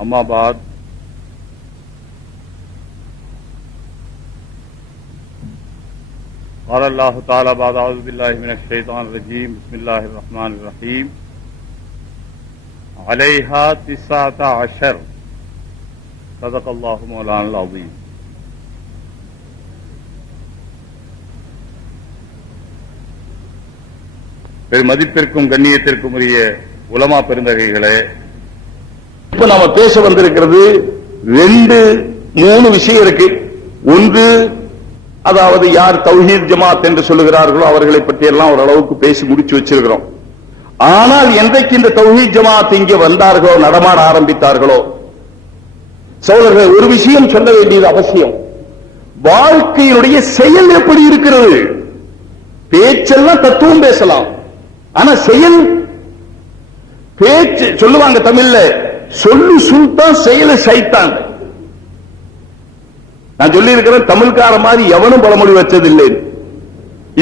अम्मा बाद क़ाल अल्लाहु तआला बाद अऊज़ु बिल्लाहि मिनश शैतानिर रजीम बिस्मिल्लाहिर रहमानिर रहीम अलैहा 19 सदक़ल्लाहु मौलानाल अज़ीम। பெருமதிப்பிற்கும் கண்ணியத்திற்கும் உரிய உலமா பெருந்தகைகளே, இப்ப நாம பேச வந்திருக்கிறது 2-3 விஷயம் இருக்கு. ஒன்று, அதாவது யார் தௌஹீத் ஜமாத் என்று சொல்லுகிறார்களோ அவர்களை பற்றி எல்லாம் ஓரளவுக்கு பேசி முடிச்சு வச்சிருக்கிறோம். ஆனால் என்றைக்கு இந்த தௌஹீத் ஜமாத் இங்கே வந்தார்களோ, நடமாட ஆரம்பித்தார்களோ, சகோதரர்களே, ஒரு விஷயம் சொல்ல வேண்டியது அவசியம். வாழ்க்கையினுடைய செயல் எப்படி இருக்கிறது? பேச்செல்லாம் தத்துவம் பேசலாம், ஆனா செயல், பேச்சு சொல்லுவாங்க தமிழ்ல, சொல்லு சுல்தான் செயல சைத்தான். நான் சொல்லி இருக்கிறேன், தமிழ்கார மாதிரி எவனும் பழமொழி வச்சதில்லை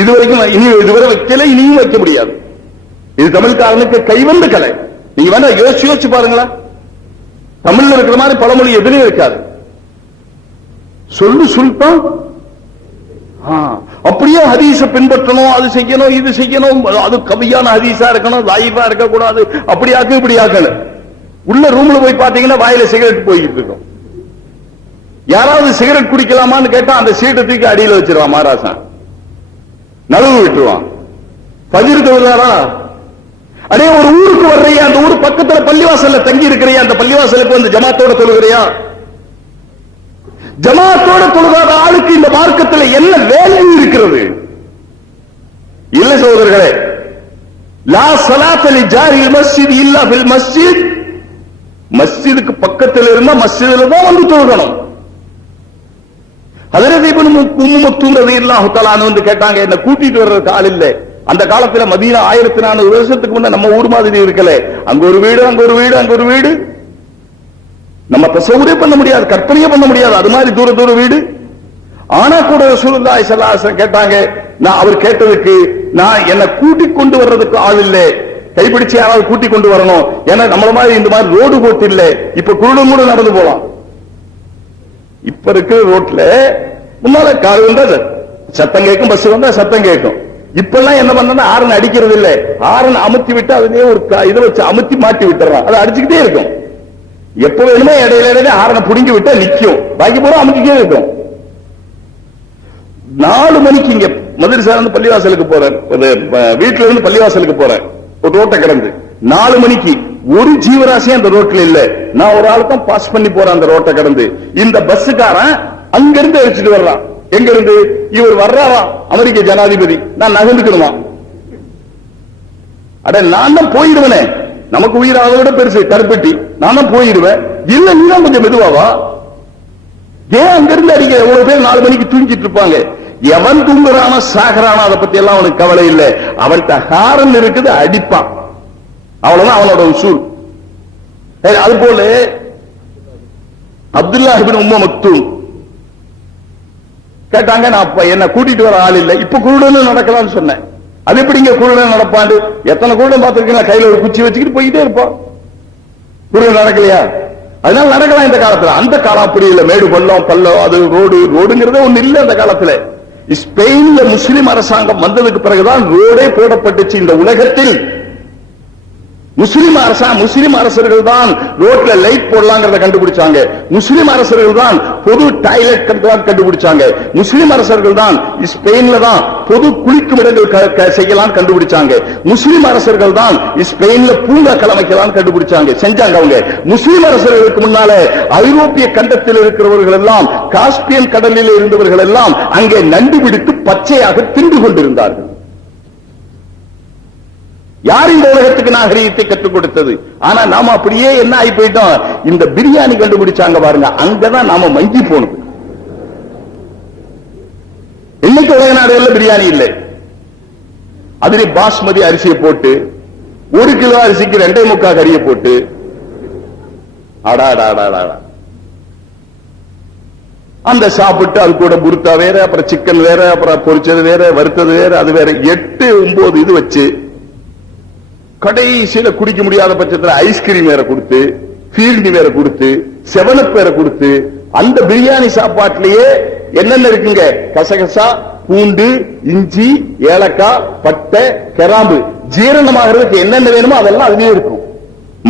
இதுவரைக்கும். இதுவரை வைக்கல, இனியும் வைக்க முடியாது. இது தமிழ்காரனுக்கு கைவந்த கலை. நீங்க வேணா யோசிச்சு பாருங்களா, தமிழ்ல இருக்கிற மாதிரி பழமொழி எதுவும் இருக்காது. சொல்லு சுல்தான். அப்படியே ஹதீஸ பின்பற்றணும், அது செய்யணும், இது செய்யணும், அது கவியான ஹதீஸா இருக்கணும், லைஃபா இருக்க கூடாது, அப்படியாக்கு இப்படியாக்கணும். உள்ள ரூம்ல போய் பாத்தீங்கன்னா வாயில சிகரெட் போய்கிட்டு இருக்கும். யாராவது சிகரெட் குடிக்கலாமான்னு கேட்டா அந்த சீட்டை தூக்கி அடியில் வச்சிருவான் மாராசன், நழுவு விட்டுருவான். பஜிர் தொழுதாரா? அடே, ஒரு ஊருக்கு வர்றியா, அந்த ஊர் பக்கத்துல பள்ளிவாசல்ல தங்கி இருக்கிறியா, அந்த பள்ளிவாசலுக்கு வந்து ஜமாத்தோட தொழுகிறியா? ஜமாத்தோட தொழுகாத ஆளுக்கு இந்த மார்க்கத்தில் என்ன வேலை இருக்கிறது? இல்ல சகோதரர்களே, லா ஸலாத்த லி ஜாரில் மஸ்ஜித் இல்லா ஃபில் மஸ்ஜித். மஸ்ஜிதுக்கு பக்கத்தில் இருந்தா மஸ்ஜிதுல தான் வந்து தொழுகணும். ஹஜ்ரத் இப்னு உம்மு மக்தூம் ரலியல்லாஹு தஆலா வந்து கேட்டாங்க, என்ன கூட்டிட்டு வர்றதுக்கு ஆள் இல்ல. அந்த காலத்துல மதீனா 1400 வருஷத்துக்கு முன்ன நம்ம ஊர் மாதிரி இருக்கல. அங்க ஒரு வீடு, அங்க ஒரு வீடு, அங்க ஒரு வீடு. நம்ம தசவுரே பண்ண முடியாது, கற்பனையே பண்ண முடியாது, அது மாதிரி தூர தூர வீடு. ஆனா கூட ரசூலுல்லாஹி ஸல்லல்லாஹு அலைஹி வஸல்லம் கேட்டாங்க, நான் அவர் கேட்டதுக்கு, நான் என்ன கூட்டிக் கொண்டு வர்றதுக்கு ஆள் இல்ல, கைப்பிடிச்சு யாராவது கூட்டிக் கொண்டு வரணும். ஏன்னா நம்மள மாதிரி இந்த மாதிரி ரோடு போட்டு இல்ல, இப்ப குருடும் கூட நடந்து போலாம். இப்ப இருக்கிற ரோட்ல முன்னால கார் வந்தா சத்தம் கேட்கும், பஸ் வந்தா சத்தம் கேட்கும். இப்ப எல்லாம் என்ன பண்ணா ஆரன் அடிக்கிறது இல்ல, ஆரன் அமுத்தி விட்டு அதுலயே ஒரு இதை வச்சு அமுத்தி மாட்டி விட்டுறான், அது அடிச்சுக்கிட்டே இருக்கும். எப்ப வேணுமே இடையில இடையில ஆரனை புடுங்கி விட்டா நிக்கும், பாக்கி பூரா அமுத்திக்கிட்டே இருக்கும். 4 மணிக்கு இங்க மதுரை இருந்து பள்ளிவாசலுக்கு போறேன், வீட்டுல இருந்து பள்ளிவாசலுக்கு போறேன், ஒரு ரோட்டை கடந்து 4 மணிக்கு ஒரு ஜீவராசியும் அந்த ரோட்ல இல்ல. நான் ஒரு ஆள் தான் பாஸ் பண்ணி போறேன் அந்த ரோட்டை கடந்து. இந்த பஸ்ஸுக்காரன் அங்க இருந்து அடிச்சுட்டு வர்றான். எங்க இருந்து? இவர் வர்றாராம், அமெரிக்க ஜனாதிபதி. நான் நகர்ந்துக்கணுமா? அட, நான் தான் போயிடுவேனே, நமக்கு உயிர் அதை விட பெருசு கருப்பட்டி, நான் தான் போயிடுவேன். இல்ல, நீ தான் கொஞ்சம் மெதுவாவா. ஏன் அங்க இருந்து அடிக்க? எவ்வளவு பேர் 4 மணிக்கு தூங்கிட்டு இருப்பாங்க. எவன் தூங்குறானோ சாகரானோ அதை பத்தி எல்லாம் அவனுக்கு கவலை இல்லை. அவன்கிட்ட ஹாரன் இருக்குது, அடிப்பான், அவ்வளவுதான் அவனோட உசூல். அது போல அப்துல்லாஹ் இப்னு உம்மு மக்தூம் கேட்டாங்க, நான் என்ன கூட்டிட்டு வர ஆள் இல்லை, இப்ப குருடனும் நடக்கலாம்னு சொன்னேன். அது எப்படிங்க குருடன் நடப்பாண்டு? எத்தனை குருடன் பார்த்திருக்கீங்க, கையில ஒரு குச்சி வச்சுக்கிட்டு போயிட்டே இருப்பான். குருடன் நடக்கலையா? அதனால நடக்கலாம் இந்த காலத்துல. அந்த காலம் அப்படி இல்ல, மேடு பள்ளம் பள்ளம், அது ரோடுங்கிறதே ஒண்ணு இல்ல அந்த காலத்துல. ஸ்பெயின்ல முஸ்லிம் அரசாங்கம் வந்ததுக்கு பிறகுதான் ரோடே போடப்பட்டுச்சு இந்த உலகத்தில். முஸ்லிம் அரசர்கள் தான் ரோட்ல லைட் போடலாங்கிறத கண்டுபிடிச்சாங்க. முஸ்லிம் அரசர்கள் தான் பொது டாய்லெட் கண்டுபிடிச்சாங்க. முஸ்லிம் அரசர்கள் தான் ஸ்பெயின்ல தான் பொது குளிக்கும் இடங்கள் செய்யலாம் கண்டுபிடிச்சாங்க. முஸ்லிம் அரசர்கள் தான் ஸ்பெயின்ல பூங்கா கலமைக்கலாம் கண்டுபிடிச்சாங்க, செஞ்சாங்க அவங்க. முஸ்லிம் அரசர்களுக்கு முன்னால ஐரோப்பிய கண்டத்தில் இருக்கிறவர்கள் எல்லாம், காஸ்பியன் கடலில் இருந்தவர்கள் எல்லாம் அங்கே நண்டு பிடித்து பச்சையாக தின்று கொண்டிருந்தார்கள். யார் இந்த உலகத்துக்கு நாகரீகத்தை கற்றுக் கொடுத்தது? ஆனா நாம அப்படியே என்ன ஆகி போயிட்டோம், இந்த பிரியாணி கண்டுபிடிச்சாங்க பாருங்க, அங்கதான் நாம மங்கி போனது. இன்னைக்கு உலக நாடுகள்ல பிரியாணி இல்லை. அதிலே பாஸ்மதி அரிசியை போட்டு 1 கிலோ அரிசிக்கு 2.25 கறியை போட்டு, அந்த சாப்பிட்டு அது கூட புர்த்தா வேற, அப்புறம் சிக்கன் வேற, அப்புறம் பொரிச்சது வேற, வறுத்தது வேற, அது வேற, 8-9 இது வச்சு கடைசியில குடிக்க முடியாத பட்சத்தில் ஐஸ்கிரீம் வேற கொடுத்து ஃபீல்டு வேற கொடுத்து, செவனப் வேற கொடுத்து, அந்த பிரியாணி சாப்பாட்டிலேயே என்னென்ன இருக்குங்க? கசகசா, பூண்டு, இஞ்சி, ஏலக்காய், பட்டை, கிராம்பு, ஜீரணமாகிறதுக்கு என்னென்ன வேணுமோ அதெல்லாம் அதுலயே இருக்கும்.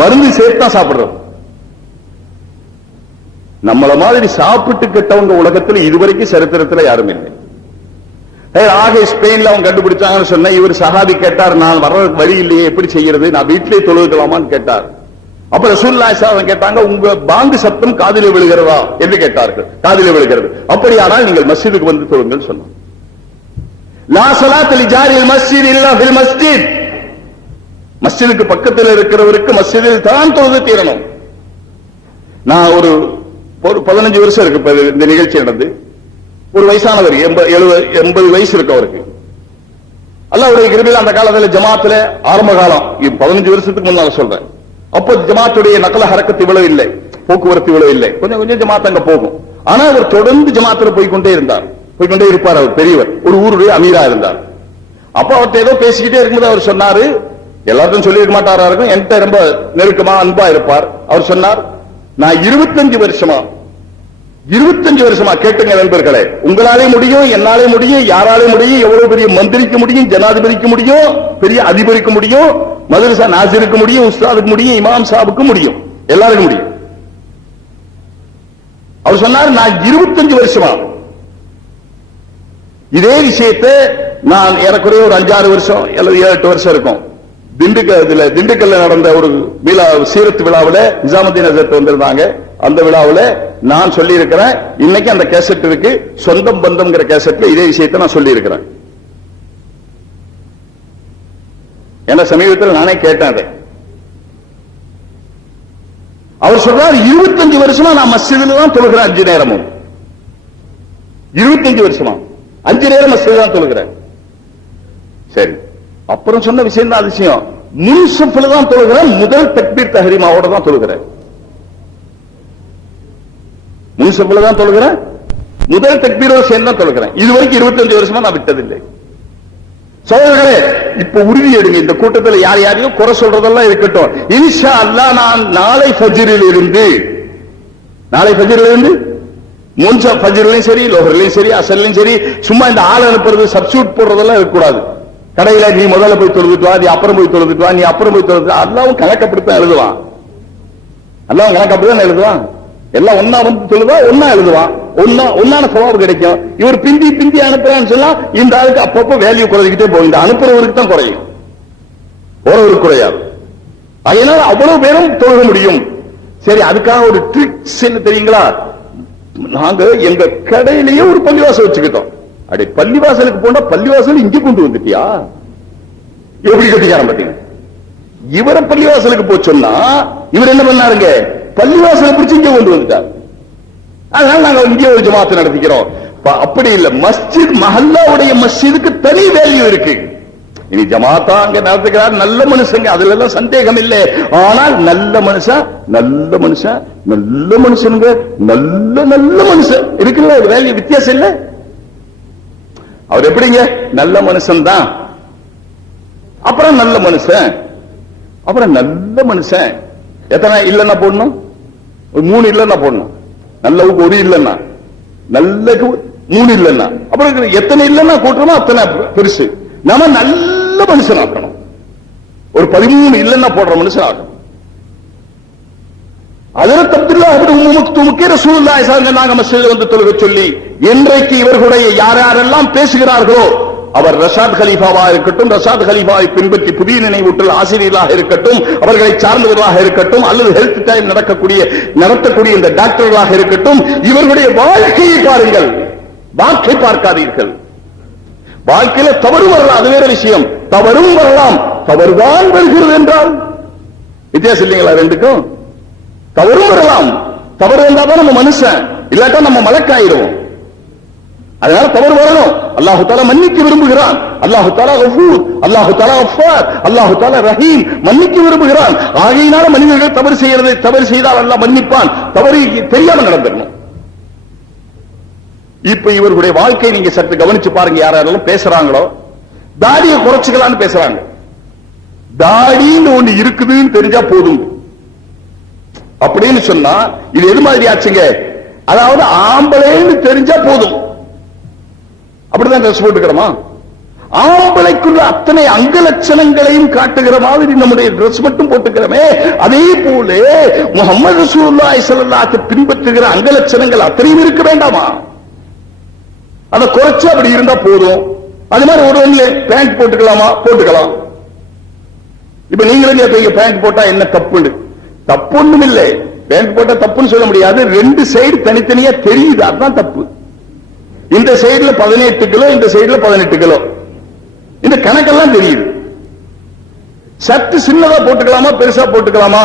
மருந்து சேர்த்து தான் சாப்பிடுறோம். நம்மள மாதிரி சாப்பிட்டு கெட்டவங்க உலகத்தில் இதுவரைக்கும் சரித்திரத்தில் யாரும் இல்லை. ஆக ஸ்பெயின்ல அவங்க கண்டுபிடிச்சாங்கன்னு சொன்ன இவர் சஹாபி கேட்டார், நான் வர்றதுக்கு வழி இல்லையே, எப்படி செய்யறது, நான் வீட்டிலே தொழுகலாமான்னு கேட்டார். அப்ப ரசூலுல்லாஹி ஸல்லல்லாஹு அலைஹி வஸல்லம் கேட்டாங்க, உங்க பாங்கு சத்தம் காதிலே விழுகிறதா என்று கேட்டார்கள். காதிலே விழுகிறது. அப்படியானால் நீங்கள் மஸ்ஜிதுக்கு வந்து தொழுங்கள் சொன்னார். லா ஸலாத்த லிஜாரில் மஸ்ஜித் இல்லா ஃபில் மஸ்ஜித். மஸ்ஜிதுக்கு பக்கத்தில் இருக்கிறவருக்கு மஸ்ஜிதில் தான் தொழுது தீரணும். நான் ஒரு 15 வருஷம் இருக்கு இந்த நிகழ்ச்சி நடந்து. ஒரு வயசானவர் 80 வயசு இருக்கு அவருக்கு. அல்லாஹ்வுடைய கிருபையில அந்த காலத்தில் ஜமாத்துல ஆரம்ப காலம் 15 வருஷத்துக்கு முன்னால சொல்றேன். அப்போ ஜமாத்துடைய நகல ஹரக்கத்து இவ்வளவு இல்லை, போக்குவரத்து இவ்வளவு இல்லை, கொஞ்சம் கொஞ்சம் ஜமாத் அங்க போகும். ஆனா அவர் தொடர்ந்து ஜமாத்துல போய்கொண்டே இருப்பார். அவர் பெரியவர், ஒரு ஊருடைய அமீரா இருந்தார். அப்ப அவர்கிட்ட ஏதோ பேசிக்கிட்டே இருக்கும்போது அவர் சொன்னாரு, எல்லாருக்கும் சொல்லியிருக்க மாட்டாரா இருக்கும், என்கிட்ட ரொம்ப நெருக்கமா அன்பா இருப்பார். அவர் சொன்னார், நான் 25 வருஷமா கேட்டுங்க நண்பர்களே, உங்களாலே முடியும், என்னாலே முடியும், யாராலே முடியும், எவ்வளவு பெரிய மந்திரிக்கு முடியும், ஜனாதிபதிக்கு முடியும், பெரிய அதிபருக்கு முடியும், மதரசா நாசிருக்கு முடியும், உஸ்தாதுக்கு முடியும், இமாம் சாபுக்கு முடியும், எல்லாருக்கும் முடியும். அவர் சொன்னார், நான் 25 வருஷமா இதே விஷயத்தை நான் ஏறக்குறைய ஒரு 5-6 வருஷம் அல்லது 7-8 வருஷம் இருக்கும். திண்டுக்கல்ல நடந்த ஒரு விழா, சீரத்து விழாவில் நிஜாமுதீன் ஹஜரத் வந்திருந்தாங்க. அந்த விழாவில் நான் சொல்லி இருக்கிறேன். இன்னைக்கு அந்த கேசட் இருக்கு, சொந்தம் பந்தம்ங்கிற கேசட்ல இதே விஷயத்தை நான் சொல்லி இருக்கிறேன். என சமீபத்தில் நானே கேட்டேன் அதை. அவர் சொல்றார், 25 வருஷமா நான் மஸ்ஜிதில் தான் தொழுகிறேன் 5 நேரமும். 25 வருஷமா 5 நேரம் மஸ்ஜிதில் தான் தொழுகிறேன். சரி, அப்புறம் சொன்ன விஷயம் தான் அதிசயம். முன்சஃப்ல தான் தொழுகிறேன், முதல் தக்பீர் தஹ்ரீமாவோட தான் தொழுகிறேன். முன்சஃப்ல தான் தொழுகிறேன், முதல் தக்பீரோட சேர்ந்து தான் தொழுகிறேன். இதுவரைக்கும் 25 வருஷமா நான் விட்டதில்லை. சகோதரர்களே, இப்ப உறுதி எடுங்க. இந்த கூட்டத்தில் யார் யாரையும் குறை சொல்றதெல்லாம் இருக்கட்டும். இன்ஷா அல்லாஹ் நான் நாளை ஃபஜ்ரில் இருந்து முன்சா ஃபஜ்ரிலையும் சரி, லோஹர்லையும் சரி, அசர்லையும் சரி, சும்மா இந்த ஆள் அனுப்புறது, சப்ஸ்டியூட் போடுறதெல்லாம் இருக்கக்கூடாது. கடையில நீ முதல்ல போய் தொழுதுட்டு வா, நீ அப்புறம் போய் தொழுதுட்டு வா, நீ அப்புறம் போய் தொழுது, அல்லாவும் கணக்கப்படுத்தான் எழுதுவான். அல்லாவும் கணக்கப்படுத்தான் எழுதுவான். எல்லாம் ஒன்னா வந்து தொழுதா ஒன்னா எழுதுவான், ஒன்னான சவாபு கிடைக்கும். இவர் பிந்தி அனுப்புறான்னு சொன்னா இந்த ஆளுக்கு அப்பப்போ வேல்யூ குறைஞ்சிக்கிட்டே போகும். இந்த அனுப்புறவருக்கு தான் குறையும், போறவருக்கு குறையாது. அதனால அவ்வளவு பேரும் தொழுக முடியும். சரி, அதுக்காக ஒரு ட்ரிக்ஸ் என்ன தெரியுங்களா? நாங்க எங்க கடையிலேயே ஒரு பள்ளிவாசல் வச்சுக்கிட்டோம். அடே, பள்ளிவாசலுக்கு போனா பள்ளிவாசல் இங்க கொண்டு வந்துட்டியா, எப்படி கட்டிக்காரன் பாத்தீங்க. இவரை பள்ளிவாசலுக்கு போய் சொன்னா இவர் என்ன பண்ணாருங்க, பள்ளிவாசலை பிடிச்சு இங்க கொண்டு வந்துட்டார். அதனால நாங்க இங்கே ஒரு ஜமாத் நடத்திக்கிறோம். அப்படி இல்ல, மஸ்ஜித் மஹல்லாவுடைய மஸ்ஜிதுக்கு தனி வேல்யூ இருக்கு. இனி ஜமாத்தா அங்க நடத்துக்கிறார், நல்ல மனுஷங்க, அதுல எல்லாம் சந்தேகம் இல்லை. ஆனால் நல்ல மனுஷனுங்க, நல்ல மனுஷன் இருக்குல்ல, வேல்யூ வித்தியாசம் இல்ல. அவர் எப்படிங்க, நல்ல மனுஷன் தான், அப்புறம் நல்ல மனுஷன். எத்தனை இல்லன்னா போடணும்? 3 இல்லன்னா போடணும். நல்லவுக்கு 1 இல்லன்னா, நல்லக்கு 3 இல்லன்னா, அப்புறம் எத்தனை இல்லன்னா கூட்டுறோமோ அத்தனை பெருசு. நாம நல்ல மனுஷன் ஆக்கணும். ஒரு 13 இல்லன்னா போடுற மனுஷன் ஆக்கணும். ஹஜ்ரத் அப்துல்லாஹ் இப்னு உம்மு மக்தூமுக்கு ரசூலுல்லாஹி ஸல்லல்லாஹு அலைஹி வஸல்லம் நாங்க மஸ்ஜிதில் வந்து தொழுக சொல்லி, இன்றைக்கு இவர்களுடைய யாரெல்லாம் பேசுகிறார்களோ, அவர் ரஷாத் கலீஃபாவா இருக்கட்டும், ரஷாத் கலீஃபாவை பின்பற்றி புதிய நினைவூட்டல் ஆசிரியர்களாக இருக்கட்டும், அவர்களை சார்ந்தவர்களாக இருக்கட்டும், அல்லது ஹெல்த் டைம் நடத்தக்கூடிய இந்த டாக்டர்களாக இருக்கட்டும், இவர்களுடைய வாழ்க்கையை பாருங்கள், வாழ்க்கை பார்க்காதீர்கள். வாழ்க்கையில தவறு வரலாம், அது வேற விஷயம். தவறும் வரலாம், தவறுதான் வருகிறது என்றால் வித்தியாசம் இல்லைங்களா? ரெண்டுக்கும் தவறும் வரலாம். தவறு வந்தாதான் நம்ம மனுஷன், இல்லாட்டா நம்ம மலக்காயிடுவோம். அதனால தவறு வரணும். அல்லாஹு தஆலா மன்னிக்க விரும்புகிறான். அல்லாஹு தஆலா கஃபூர், அல்லாஹு தஆலா கஃபார், அல்லாஹு தஆலா ரஹீம், மன்னிக்க விரும்புகிறான். ஆகையினால மனிதர்கள் தவறு செய்தால் அல்லாஹ் மன்னிப்பான். தவறு தெரியாம நடந்துடணும். இப்ப இவர்களுடைய வாழ்க்கை நீங்க சற்று கவனிச்சு பாருங்க. யாரெல்லாம் பேசுறாங்களோ, தாடியை குறைச்சுக்கலான்னு பேசுறாங்க. தாடின்னு ஒண்ணு இருக்குதுன்னு தெரிஞ்சா போதும். அப்படின்னு சொன்னா இது எது மாதிரி ஆச்சுங்க? அதாவது ஆம்பளைன்னு தெரிஞ்சா போதும், அப்படிதான் ட்ரெஸ் போட்டுக்கிறோமா? ஆம்பளைக்குள்ள அத்தனை அங்க லட்சணங்களையும் காட்டுகிற மாதிரி நம்முடைய ட்ரெஸ் மட்டும் போட்டுக்கிறோமே, அதே போல முஹம்மது ரசூலுல்லாஹி ஸல்லல்லாஹு அலைஹி வஸல்லம் பின்பற்றுகிற அங்க லட்சணங்கள் அத்தனையும் இருக்க வேண்டாமா? அதை குறைச்சு அப்படி இருந்தா போதும். அது மாதிரி ஒரு பேண்ட் போட்டுக்கலாமா? போட்டுக்கலாம். இப்ப நீங்களும் கேட்பீங்க பேண்ட் போட்டா என்ன தப்புன்னு. தப்பு ஒண்ணும் இல்லை, பேண்ட் போட்டா தப்புன்னு சொல்ல முடியாது. ரெண்டு சைடு தனித்தனியா தெரியுது, அதுதான் தப்பு. இந்த சைடுல 18 கிலோ, இந்த சைடுல 18 கிலோ, இந்த கணக்கெல்லாம் தெரியுது. சற்று சின்னதா போட்டுக்கலாமா பெருசா போட்டுக்கலாமா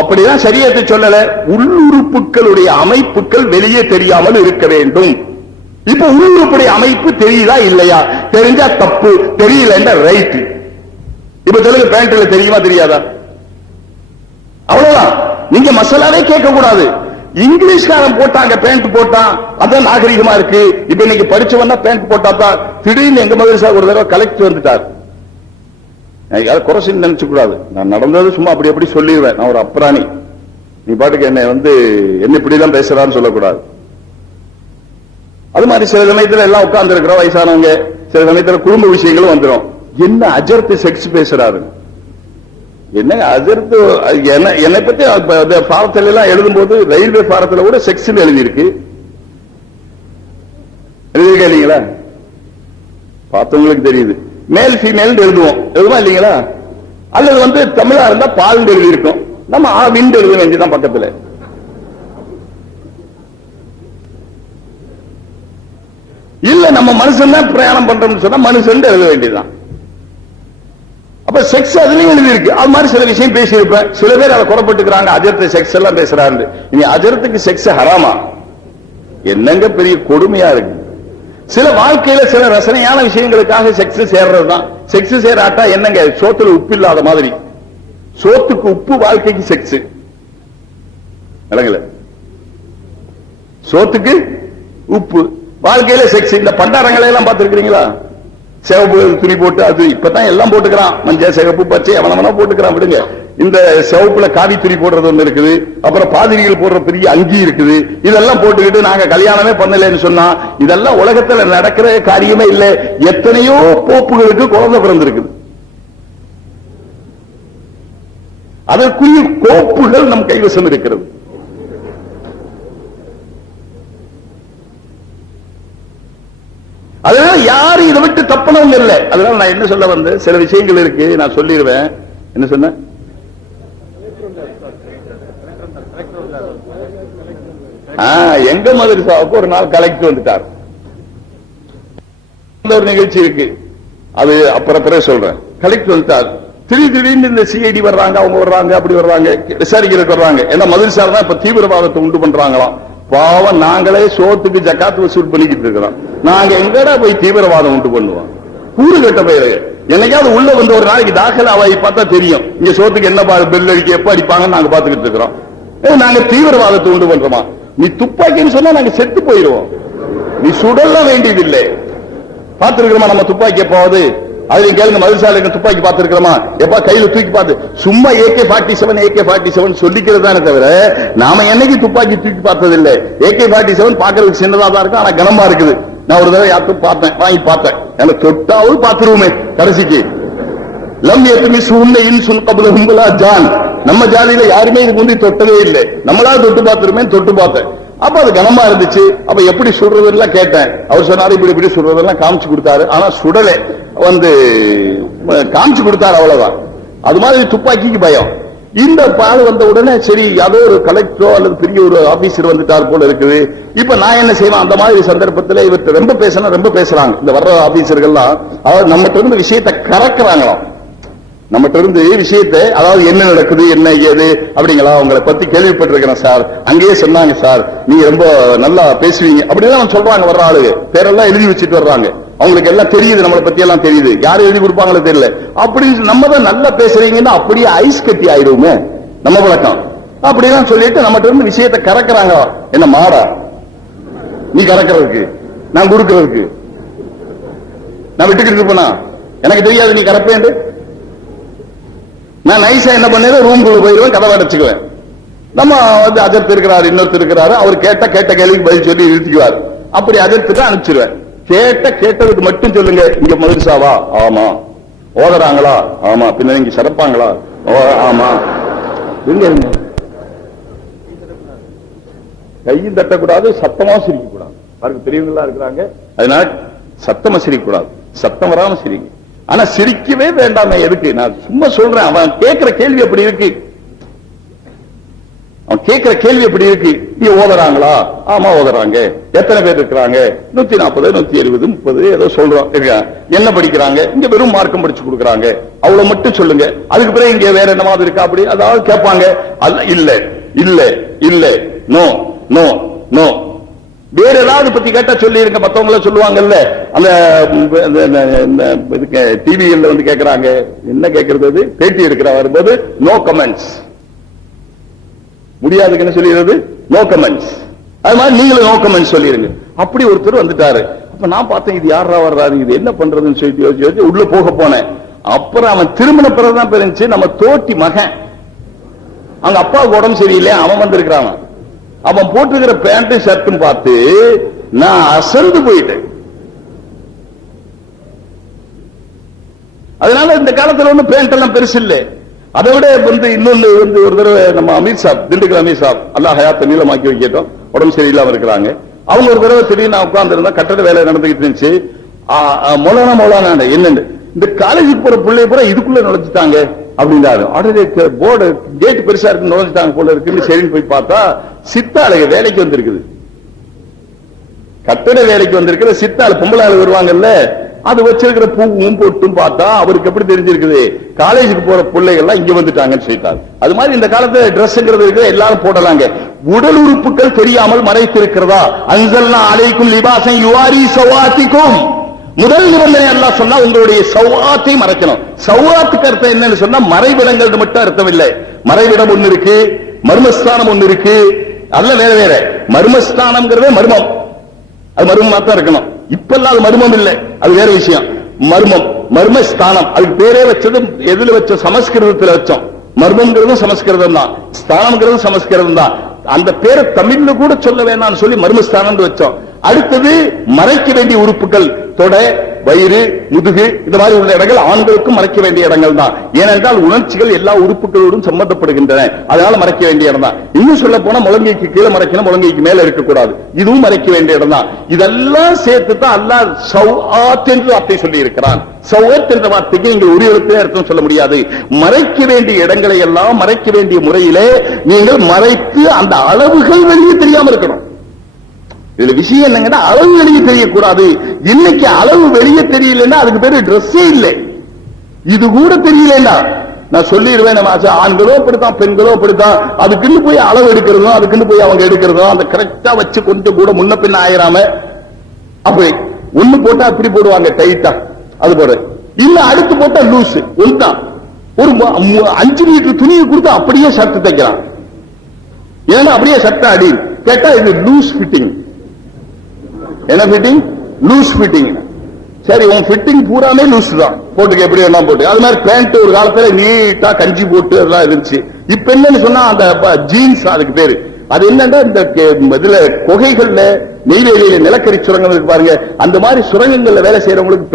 அப்படிதான் சரியத்தை சொல்லல. உள்ளுறுப்புகளுடைய அமைப்புகள் வெளியே தெரியாமல் இருக்க வேண்டும். இப்ப உள்ளுறுப்புடைய அமைப்பு தெரியுதா இல்லையா? தெரிஞ்சா தப்பு, தெரியல ரைட். இப்ப சொல்லுங்க, பேண்ட்ல தெரியுமா தெரியாதா? அவ்வளவுதான். நீங்க மசாலாவே கேட்க கூடாது. இங்கிலீஷ்காரன் போட்டாங்க பேண்ட் போட்டான், அதான் நாகரிகமா இருக்கு. இப்ப இன்னைக்கு படிச்சவன்னா பேண்ட் போட்டாதான். திடீர்னு எங்க மதரசா ஒரு தடவை கலெக்டர் வந்துட்டார். யாரும் குறை நினைச்சு கூடாது, நான் நடந்தது சும்மா அப்படி அப்படி சொல்லிடுவேன். நான் ஒரு அப்ராணி, நீ பாட்டுக்கு என்ன இப்படிதான் பேசுறான்னு சொல்லக்கூடாது. அது மாதிரி சில சமயத்துல எல்லாம் உட்கார்ந்து இருக்கிற வயசானவங்க, சில சமயத்துல குடும்ப விஷயங்களும் வந்துடும். என்ன அஜர்த்து செக்ஸ் பேசுறாரு, என்ன அஜர்த்து, என்னை பத்தி பாரத்தில் எல்லாம் எழுதும் போது ரயில்வே பாரத்தில் கூட செக்ஸ் எழுதியிருக்கு. எழுதியிருக்கா இல்லீங்களா? பார்த்தவங்களுக்கு தெரியுது. மேல் ஃபீமேல் எழுதுவோம், எழுதுமா இல்லீங்களா? அல்லது தமிழா இருந்தா பால் எழுதி இருக்கும், நம்ம விண்டு எழுத வேண்டியதான் பக்கத்துல. இல்ல நம்ம மனுஷன் தான் பிரயாணம் பண்றோம்னு சொன்னா மனுஷன் எழுத வேண்டியதுதான். அப்ப செக்ஸ் அதுலயும் எழுதி இருக்கு. அது மாதிரி சில விஷயம் பேசியிருப்பேன். சில பேர் அதை குறப்பட்டுக்கிறாங்க, அஜர்த்து செக்ஸ் எல்லாம் பேசுறாரு. இனி அஜர்த்துக்கு செக்ஸ் ஹராமா? என்னங்க பெரிய கொடுமையா இருக்கு. சில வாழ்க்கையில சில ரசனையான விஷயங்களுக்காக செக்ஸ் சேர்றதுதான். செக்ஸ் சேராட்டா என்னங்க, சோத்துல உப்பு இல்லாத மாதிரி. சோத்துக்கு உப்பு, வாழ்க்கைக்கு செக்ஸ். சோத்துக்கு உப்பு, வாழ்க்கையில செக்ஸ். இந்த பண்டாரங்களை எல்லாம் பார்த்திருக்கீங்களா? சிவப்பு துணி போட்டு, அது இப்பதான் எல்லாம் போட்டுக்கிறான், மஞ்சள் சிவப்பு பச்சை எவனவனா போட்டுக்கிறான். விடுங்க, இந்த சிவப்புல காவி துணி போடுறது ஒண்ணு இருக்குது, அப்புறம் பாதிரிகள் போடுற பெரிய அங்கி இருக்குது. இதெல்லாம் போட்டுக்கிட்டு நாங்க கல்யாணமே பண்ணலன்னு சொன்னா இதெல்லாம் உலகத்துல நடக்கிற காரியமே இல்லை. எத்தனையோ போப்புகளுக்கு குழந்தை பிறந்திருக்குது. அதற்குரிய கோப்புகள் நம் கைவசம் இருக்கிறது. அதனால யாரும் இதை விட்டு தப்பனவங்க இல்லை. அதனால நான் என்ன சொல்ல வந்து, சில விஷயங்கள் இருக்கு, நான் சொல்லிடுவேன். என்ன சொன்ன? எங்க மதரசாவுக்கு ஒரு நாள் கலெக்டர் வந்துட்டார். ஒரு நிகழ்ச்சி இருக்கு, அது அப்புறம் சொல்றேன். கலெக்டர் வந்துட்டார். திடீர்னு இந்த சிஐடி வர்றாங்க, அவங்க வர்றாங்க, அப்படி வர்றாங்க, விசாரிக்கிறதுக்கு வர்றாங்க. ஏன்னா மதரசா தான் இப்ப தீவிரவாதத்தை உண்டு பண்றாங்களாம். பாவம், நாங்களே சோத்துக்கு ஜக்காத்து வசூல் பண்ணிக்கிட்டு இருக்கிறோம். நாங்க எங்கடா போய் தீவிரவாதம் உண்டு பண்ணுவோம்? கூறு கட்ட பயிரு. என்னைக்காவது உள்ள வந்து ஒரு நாளைக்கு தாக்கல் அவை பார்த்தா தெரியும், இங்க சோத்துக்கு என்ன பெல் அடிக்க எப்ப அடிப்பாங்கன்னு நாங்க பாத்துக்கிட்டு இருக்கிறோம். நாங்க தீவிரவாதத்தை உண்டு பண்றோமா? நீ துப்பாக்கின்னு சொன்னா நாங்க செத்து போயிருவோம். நீ சுடலாம் வேண்டியதில்லை. பார்த்திருக்கிறோமா நம்ம துப்பாக்கி எப்பாவது? அது கேளுங்க, மதுசாலைக்கு துப்பாக்கி பார்த்திருக்கிறோமா? எப்ப கையில தூக்கி பார்த்து சும்மா AK-47 சொல்லிக்கிறதானே தவிர நாம என்னைக்கு துப்பாக்கி தூக்கி பார்த்ததில்லை. AK-47 பாக்குறதுக்கு சின்னதா தான் இருக்கு, ஆனா கனமா இருக்குது. நான் ஒரு தடவை யாருக்கும் பார்த்தேன், வாங்கி பார்த்தேன். எனக்கு தொட்டாவது பார்த்துருவோமே கடைசிக்கு. லம் எத்துமிஸ் உன்னை இன்சுன் கபுல ஹும்பலா ஜான். நம்ம ஜாதியில யாருமே இதுக்கு முந்தி தொட்டதே இல்லை. நம்மளால தொட்டு பார்த்துருமே, தொட்டு பார்த்தேன். அப்ப அது கனமா இருந்துச்சு. அப்ப எப்படி சுடுறதெல்லாம் கேட்டேன். அவர் சொன்னாரு, இப்படி சுடுறதெல்லாம் காமிச்சு கொடுத்தாரு. ஆனா சுடலை, காமிச்சு கொடுத்தாரு, அவ்வளவுதான். அது மாதிரி துப்பாக்கிக்கு பயம். இந்த பால் வந்த உடனே சரி, அதோ ஒரு கலெக்டரோ அல்லது பெரிய ஒரு ஆபீசர் வந்துட்டார் போல இருக்குது. இப்ப நான் என்ன செய்வேன், அந்த மாதிரி சந்தர்ப்பத்தில் இவர்கிட்ட ரொம்ப பேசுறாங்க. இந்த வர்ற ஆபீசர்கள்லாம் அதாவது நம்மகிட்ட இருந்து விஷயத்தை கறக்குறாங்களாம். நம்மகிட்ட இருந்து விஷயத்தை, அதாவது என்ன நடக்குது, என்ன ஏது அப்படிங்களா, உங்களை பத்தி கேள்விப்பட்டிருக்கிறேன் சார், அங்கேயே சொன்னாங்க சார், நீங்க ரொம்ப நல்லா பேசுவீங்க அப்படிதான் சொல்றாங்க. வர்ற ஆளுங்க பேரெல்லாம் எழுதி வச்சுட்டு வர்றாங்க. அவங்களுக்கு எல்லாம் தெரியுது, நம்மளை பத்தி எல்லாம் தெரியுது. யாரும் எழுதி கொடுப்பாங்களோ தெரியல. அப்படி நம்ம தான் நல்லா பேசுறீங்கன்னா அப்படியே ஐஸ் கட்டி ஆயிடுவோமே நம்ம வழக்கம். அப்படிதான் சொல்லிட்டு நம்மகிட்ட இருந்து விஷயத்தை கறக்குறாங்க. என்ன மாடா நீ கறக்கிறதுக்கு, நான் கொடுக்கிறதுக்கு நான் விட்டுக்கிட்டு இருப்பேனா? எனக்கு தெரியாது நீ கறப்பேன். நான் நைஸா என்ன பண்ணேன், ரூம்குள்ள போயிடுவேன், கதவை அடைச்சுக்குவேன். நம்ம வந்து அஜர்த்து இருக்கிறாரு, இன்னொருத்தர் இருக்கிறாரு, அவர் கேட்ட கேள்விக்கு பதில் சொல்லி நிறுத்திக்குவார். அப்படி அஜர்த்துக்கு அனுப்பிச்சிருவேன். கேட்டதுக்கு மட்டும் சொல்லுங்க. இங்க மதுரசாவா? ஆமா. ஓதுறாங்களா? ஆமா. பின்ன இங்க சிறப்பாங்களா? ஆமா. இருங்க, கையும் தட்டக்கூடாது, சத்தமா சிரிக்க கூடாது. பாருங்க பெரியவங்களா இருக்கிறாங்க, அதனால சத்தமா சிரிக்க கூடாது. சத்தம் வராம சிரிங்க. ஆனா சிரிக்கவே வேண்டாமே. எதுக்கு? நான் சும்மா சொல்றேன். அவன் கேட்கிற கேள்வி அப்படி இருக்கு. அவன் கேட்கிற கேள்வி எப்படி இருக்கு? நீ ஓதுறாங்களா? ஆமா ஓதுறாங்க. எத்தனை பேர் இருக்கிறாங்க? 140, 170, 30 ஏதோ சொல்றோம். என்ன படிக்கிறாங்க? இங்க வெறும் மார்க்கம் படிச்சு கொடுக்கறாங்க. அவ்வளவு மட்டும் சொல்லுங்க. அதுக்கு பிறகு இங்க வேற என்ன மாதிரி இருக்கா? அப்படி அதாவது கேட்பாங்க. இல்ல இல்ல இல்ல, நோ நோ நோ. வேற ஏதாவது பத்தி கேட்டா சொல்லி இருக்க. மத்தவங்கள சொல்லுவாங்கல்ல, அந்த டிவியில் வந்து கேட்கறாங்க. என்ன கேட்கறது? பேட்டி எடுக்கிற வரும்போது நோ கமெண்ட்ஸ். முடியாதுக்கு என்ன சொல்லிடுறது? No comments. அது மாதிரி நீங்களும் நோ கமெண்ட்ஸ் சொல்லிருங்க. அப்படி ஒருத்தர் வந்துட்டாரு. அப்ப நான் பார்த்தேன், இது யாரா வர்றாரு, இது என்ன பண்றதுன்னு சொல்லி யோசிச்சு உள்ள போக போனேன். அப்புறம் அவன் திருமண பிறகுதான் தெரிஞ்சு நம்ம தோட்டி மகன், அவங்க அப்பாவுக்கு உடம்பு சரியில்லை, அவன் வந்திருக்கிறான். அவன் போட்டுக்கிற பேண்ட் ஷர்ட்டும் பார்த்து நான் அசந்து போயிட்டேன். அதனால இந்த காலத்துல ஒண்ணு பேண்ட் எல்லாம் பெருசு இல்லை. அதை விட வந்து இன்னொன்னு வந்து ஒரு தடவை நம்ம அமீர் சாப், திண்டுக்கல் அமீர் சாப், அல்லாஹ் ஹயாத்தை நீளமாக்கி வைக்கட்டும், உடம்பு சரியில்லாம இருக்கிறாங்க. அவங்க ஒரு தடவை திடீர்னு உட்கார்ந்து இருந்தா, கட்டட வேலை நடந்துகிட்டு இருந்துச்சு. மௌலானா என்னன்னு இந்த காலேஜுக்கு போற பிள்ளைய பூரா இதுக்குள்ள நுழைஞ்சிட்டாங்க அப்படின்றாரு. உடனே போர்டு கேட் பெருசா இருக்கு, நுழைஞ்சிட்டாங்க போல இருக்குன்னு சரின்னு போய் பார்த்தா சித்தாளுக வேலைக்கு வந்திருக்குது. கட்டட வேலைக்கு வந்திருக்கிற சித்தாள் பொம்பளை ஆளு வருவாங்கல்ல, அது வச்சிருக்கிற பூவும் போட்டும் பார்த்தா அவருக்கு எப்படி தெரிஞ்சிருக்குது? காலேஜுக்கு போற பிள்ளைகள்லாம் இங்க வந்துட்டாங்கன்னு சொல்லிட்டாரு. அது மாதிரி இந்த காலத்துல டிரெஸ்ங்கிறது எல்லாரும் போடலாங்க. உடல் உறுப்புகள் தெரியாமல் மறைத்திருக்கிறதா? அன்சல்னா அலைக்கும் லிபாசன் யுவாரி சவாத்திக்கும். முதல் நிபந்தனை அல்லாஹ் சொன்னா உங்களுடைய சௌஆத்தை மறைக்கணும். சௌஆத்துக்கு அர்த்தம் என்னன்னு சொன்னா மறைவிடங்கள் மட்டும் அர்த்தம் இல்லை. மறைவிடம் ஒண்ணு இருக்கு, மர்மஸ்தானம் ஒண்ணு இருக்கு. அல்ல வேற வேற. மர்மஸ்தானம்ங்கிறதே மர்மம், அது மர்மமா தான் இருக்கணும். இப்பெல்லாம் அது மர்மம் இல்லை, அது வேற விஷயம். மர்மம், மர்மஸ்தானம், அதுக்கு பேரே வச்சது எதுல வச்சோம்? சமஸ்கிருதத்தில் வச்சோம். மர்மம்ங்கிறதும் சமஸ்கிருதம் தான், ஸ்தானம்ங்கிறதும் சமஸ்கிருதம் தான். அந்த பேரை தமிழ்ல கூட சொல்ல வேண்டாம்னு சொல்லி மர்மஸ்தானம் வச்சோம். அடுத்தது மறைக்க வேண்டிய உறுப்புகள், தொடை, வயிறு, முதுகு, இந்த மாதிரி உள்ள இடங்கள் ஆண்களுக்கும் மறைக்க வேண்டிய இடங்கள் தான். ஏனென்றால் உணர்ச்சிகள் எல்லா உறுப்புகளோடும் சம்பந்தப்படுகின்றன, அதனால மறைக்க வேண்டிய இடம் தான். இன்னும் சொல்ல போனா முழங்கைக்கு கீழே மறைக்கணும், முழங்கைக்கு மேல இருக்கக்கூடாது, இதுவும் மறைக்க வேண்டிய இடம் தான். இதெல்லாம் சேர்த்து தான் அல்லாஹ் சௌஆத் என்று வார்த்தை சொல்லி இருக்கிறான். சௌஆத் என்ற வார்த்தைக்கு நீங்கள் ஒரு எழுத்தே அர்த்தம் சொல்ல முடியாது. மறைக்க வேண்டிய இடங்களை எல்லாம் மறைக்க வேண்டிய முறையிலே நீங்கள் மறைத்து அந்த அளவுகள் வெளியே தெரியாம இருக்கணும். இதுல விஷயம் என்னங்கன்னா, அளவு வெளியே தெரியக்கூடாது. இன்னைக்கு அளவு வெளியே தெரியலன்னா அதுக்கு பேரு ட்ரெஸ்ஸே இல்லை. இது கூட தெரியலன்னா நான் சொல்லிடுவேன், நம்ம ஆண்களோ அப்படித்தான், பெண்களோ அப்படித்தான். அதுக்குன்னு போய் அளவு எடுக்கிறதும், அதுக்குன்னு போய் அவங்க எடுக்கிறதும், அந்த கரெக்டா வச்சு கொஞ்சம் கூட முன்ன பின்ன ஆயிராம அப்படி ஒண்ணு போட்டா அப்படி போடுவாங்க டைட்டா, அது போட இல்ல அடுத்து போட்டா லூஸ் ஒன்றுதான். ஒரு 5 மீட்டர் துணியை கொடுத்து அப்படியே ஷர்ட் தைக்கிறான். ஏன்னா அப்படியே ஷர்ட் அடி கேட்டா இது லூஸ் ஃபிட்டிங். என்ன ஃபிட்டிங்? Loose fitting. சரி, உன் ஃபிட்டிங் பூராமே லூஸ் தான், போட்டுக்க எப்படி வேணா போட்டு. அது மாதிரி பேண்ட் ஒரு காலத்துல நீட்டா கஞ்சி போட்டு அதெல்லாம் இருந்துச்சு. இப்ப என்னன்னு சொன்னா அந்த ஜீன்ஸ், அதுக்கு பேரு அது என்னன்னா இந்த இதுல குகைகள்ல நெய்வேலியில நிலக்கரி சுரங்கம் இருக்கு பாருங்க, அந்த மாதிரி சுரங்கங்கள்ல வேலை செய்யறவங்களுக்கு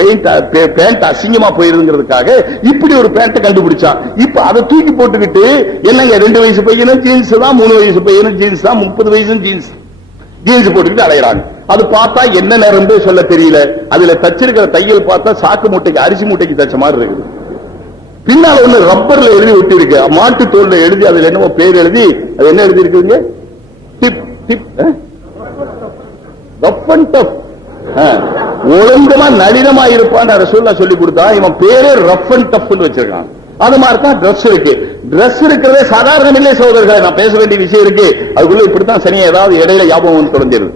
பேண்ட் அசிங்கமா போயிருங்கிறதுக்காக இப்படி ஒரு பேண்ட கண்டுபிடிச்சான். இப்ப அதை தூக்கி போட்டுக்கிட்டு என்னங்க 2 வயசு பையனும் ஜீன்ஸ் தான், 3 வயசு பையனும் ஜீன்ஸ் தான், 30 வயசும் ஜீன்ஸ் போட்டுக்கிட்டு அலையிறாங்க. அது பார்த்தா என்ன நேரம் சொல்ல தெரியல. அதுல தச்சிருக்கிற தையல் பார்த்தா சாக்கு மூட்டைக்கு, அரிசி மூட்டைக்கு தச்ச மாதிரி இருக்குது. பின்னால ஒண்ணு ரப்பர்ல எழுதி ஒட்டி இருக்கு, மாட்டு தோல்ல எழுதி அதுல என்னமோ பேர் எழுதி, அது என்ன எழுதி இருக்குங்க? Dip dip rough and tough. ஒழுங்கமா நளினமா இருப்பான் ரசூலுல்லாஹ் சொல்லி கொடுத்தா, இவன் பேரே ரஃப் அண்ட் டஃப் வச்சிருக்கான். அது மாதிரி தான் டிரஸ் இருக்கு. டிரஸ் இருக்கிறதே சாதாரண இல்லை சகோதரர்களை. நான் பேச வேண்டிய விஷயம் இருக்கு, அதுக்குள்ள இப்படித்தான் சனியா ஏதாவது இடையில ஞாபகம் வந்து தொடர்ந்துருது.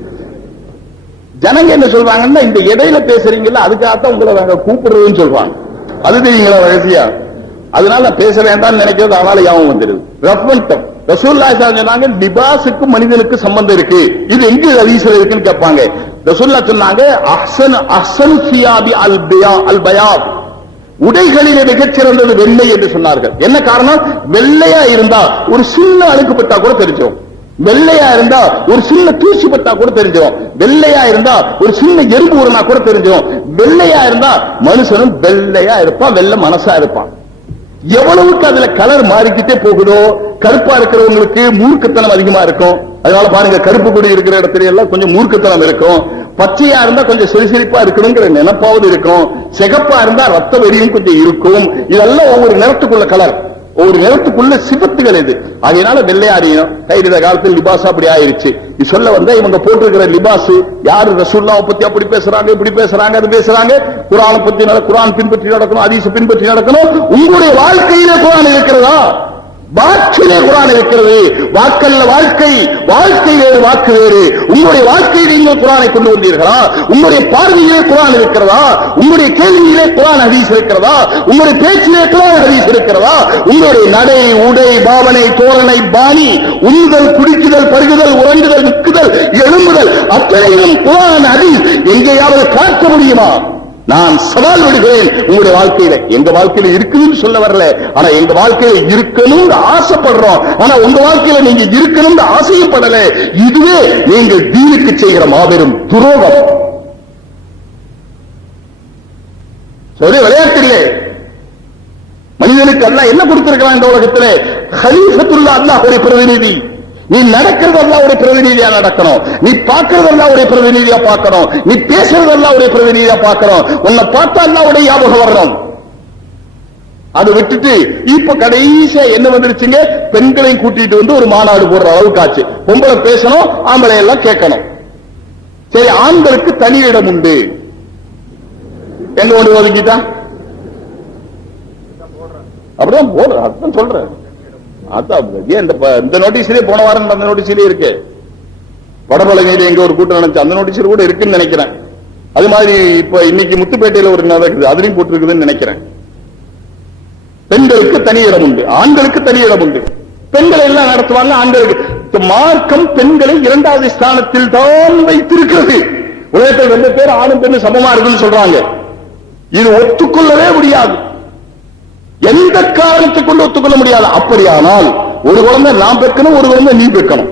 ஜனங்க என்ன சொல்றாங்கன்னா, இந்த இடையில பேசுறீங்கல்ல அதுக்காகத்தான் உங்களை நாங்க கூப்பிடுறதுன்னு சொல்றாங்க. அது தெரியுங்களா ரகசியா? அதனால பேச வேண்டாம்னு நினைக்கிறது, அதனால ஞாபகம் வந்துருது. Rough and tough. ரசூலுல்லாஹி சொன்னாங்க லிபாஸுக்கு மனிதனுக்கு சம்பந்தம் இருக்கு. இது எங்க ஹதீஸ்ல இருக்குன்னு கேட்பாங்க. ரசூலுல்லாஹ் சொன்னாங்க அஹ்சன் அஹ்சன் சியாபி அல் பயாத், உடைகளிலே மிகச் சிறந்தது வெள்ளை என்று சொன்னார்கள். என்ன காரணம்? வெள்ளையா இருந்தா ஒரு சின்ன அழுக்குப்பட்டா கூட தெரிஞ்சிடும். வெள்ளையா இருந்தா ஒரு சின்ன தூசி பட்டா கூட தெரிஞ்சிடும். வெள்ளையா இருந்தா ஒரு சின்ன எறும்பு ஊறினா கூட தெரிஞ்சிடும். வெள்ளையா இருந்தா மனுஷனும் வெள்ளையா இருப்பான், வெள்ளை மனசா இருப்பான். எவ்வளவுக்கு அதுல கலர் மாறிக்கிட்டே போகுதோ கருப்பா இருக்கிறவங்களுக்கு மூர்க்கத்தனம் அதிகமா இருக்கும். அதனால பாருங்க, கருப்பு கொடி இருக்கிற இடத்துல எல்லாம் கொஞ்சம் மூர்க்கத்தனம் இருக்கும். பச்சையா இருந்தா கொஞ்சம் சிறுசிரிப்பா இருக்கணுங்கிற நினைப்பாவது இருக்கும். சிகப்பா இருந்தா ரத்த வெறியும் கொஞ்சம் இருக்கும். இதெல்லாம் ஒவ்வொரு நிறத்துக்குள்ள கலர், ஒவ்வொரு நிறத்துக்குள்ள சிபத்துகள் இது. அதனால வெள்ளையாடியும் கைத காலத்தில் லிபாஸ் அப்படி ஆயிருச்சு. இது சொல்ல வந்த இவங்க போட்டிருக்கிற லிபாஸ் யாரு? ரசூலுல்லாஹ் பத்தி அப்படி பேசுறாங்க, இப்படி பேசுறாங்க, அது பேசுறாங்க. குர்ஆன் பத்தி குர்ஆன் பின்பற்றி நடக்கணும், ஹதீஸ் பின்பற்றி நடக்கணும். உங்களுடைய வாழ்க்கையிலே குர்ஆன் இருக்கிறதா? வாக்கிலே குர்ஆன் இருக்கிறது. வாக்கல்ல வாழ்க்கை, வாழ்க்கையிலே வாக்கு வேறு. உங்களுடைய வாழ்க்கையில் நீங்கள் குர்ஆனை கொண்டு வந்தீர்களா? உங்களுடைய பார்வையிலே குர்ஆன் இருக்கிறதா? உங்களுடைய கேள்வியிலே குர்ஆன் ஹதீஸ் இருக்கிறதா? உங்களுடைய பேச்சிலே குர்ஆன் ஹதீஸ் இருக்கிறதா? உங்களுடைய நடை, உடை, பாவனை, தோரணை, பாணி, உண்ணுதல், குடிக்குதல், பருகுதல், உறங்குதல், நிற்குதல், எழும்புதல் அத்தனையும் குர்ஆன் ஹதீஸ் எங்கேயாவது பார்க்க முடியுமா? நான் சவால் விடுகிறேன். உங்களுடைய வாழ்க்கையில, எங்க வாழ்க்கையில இருக்குன்னு சொல்ல வரல, ஆனா எங்க வாழ்க்கையில இருக்கணும்னு ஆசைப்படுறோம். ஆனா உங்க வாழ்க்கையில நீங்க இருக்கணும்னு ஆசையும் படல. இதுவே நீங்கள் தீனுக்கு செய்கிற மாபெரும் துரோகம். சரி, விளையாட்டில்லை. மனிதனுக்கு அல்லாஹ் என்ன கொடுத்திருக்கிறான் இந்த உலகத்திலே? கலீஃபத்துல்லாஹ், அல்லாஹ்வுடைய பிரதிநிதி. நீ நடக்கிறது அல்லாஹ்வுடைய பிரதிநிதியா நடக்கணும். நீ பார்க்கிறது அல்லாஹ்வுடைய பிரதிநிதியா பார்க்கணும். நீ பேசுறது அல்லாஹ்வுடைய பிரதிநிதியா பார்க்கணும். உன்னை பார்த்தா அல்லாஹ்வுடைய ஞாபகம் வரணும். அதை விட்டுட்டு இப்ப கடைசியா என்ன வந்துருச்சுங்க? பெண்களையும் கூட்டிட்டு வந்து ஒரு மாநாடு போடுற அளவுக்கு ஆச்சு. பொம்பளை பேசணும், ஆம்பளை எல்லாம் கேட்கணும். சரி, ஆண்களுக்கு தனி இடம் உண்டு. எங்க ஒன்று ஒதுக்கிட்டா அப்படிதான் போடுற, அதான் சொல்றேன். இந்த நோட்டீஸ்லயே போன வாரம் அந்த நோட்டீஸ்லயே இருக்கு. வடபழனியில எங்க ஒரு கூட்டம் நினைச்சு அந்த நோட்டீஸ்ல கூட இருக்குன்னு நினைக்கிறேன். அது மாதிரி இப்ப இன்னைக்கு முத்துப்பேட்டையில ஒரு நடக்குது, அதுலயும் போட்டிருக்குதுன்னு நினைக்கிறேன். பெண்களுக்கு தனி இடம் உண்டு, ஆண்களுக்கு தனி இடம் உண்டு. பெண்கள் எல்லாம் நடத்துவாங்க, ஆண்களுக்கு. மார்க்கம் பெண்களை இரண்டாவது ஸ்தானத்தில் தான் வைத்திருக்கிறது. உலகத்தில் 2 பேர் ஆணும் பெண்ணும் சமமா இருக்குன்னு சொல்றாங்க. இது ஒத்துக்கொள்ளவே முடியாது, எந்த காரணத்தை கொண்டு ஒத்துக்கொள்ள முடியாது. அப்படியானால் ஒரு குழந்தை நான் பெக்கணும், ஒரு குழந்தை நீ பெக்கணும்.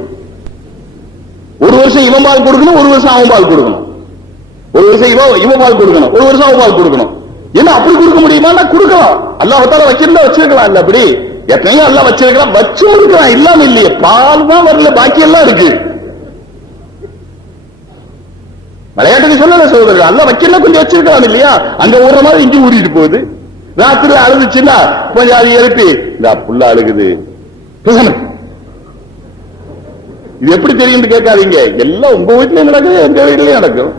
ஒரு வருஷம் இவன் பால் கொடுக்கணும், ஒரு வருஷம் அவன் பால் கொடுக்கணும். ஒரு வருஷம் இவன் பால் கொடுக்கணும், ஒரு வருஷம் அவன் பால் கொடுக்கணும். என்ன அப்படி கொடுக்க முடியுமா? கொடுக்கலாம். அல்லாஹ் தஆலா வச்சிருந்தா வச்சிருக்கலாம். இல்ல அப்படி எத்தனையோ அல்லாஹ் வச்சிருக்கலாம், வச்சு இருக்கலாம், இல்லாம இல்லையே. பால் தான் வரல, பாக்கி எல்லாம் இருக்கு. விளையாட்டுக்கு சொல்லல சகோதரர்கள், அல்லாஹ் வைக்கலாம், கொஞ்சம் வச்சிருக்கலாம் இல்லையா? அங்க ஊற மாதிரி இங்க ஊறிட்டு போகுது. ராத்திரி அழுதுச்சுன்னா கொஞ்சம் அது எழுப்பி இந்த புள்ள அழுகுது. இது எப்படி தெரியும் கேட்காதீங்க. எல்லாம் உங்க வீட்டுல நடக்குது, எங்க வீட்லயும் நடக்கும்.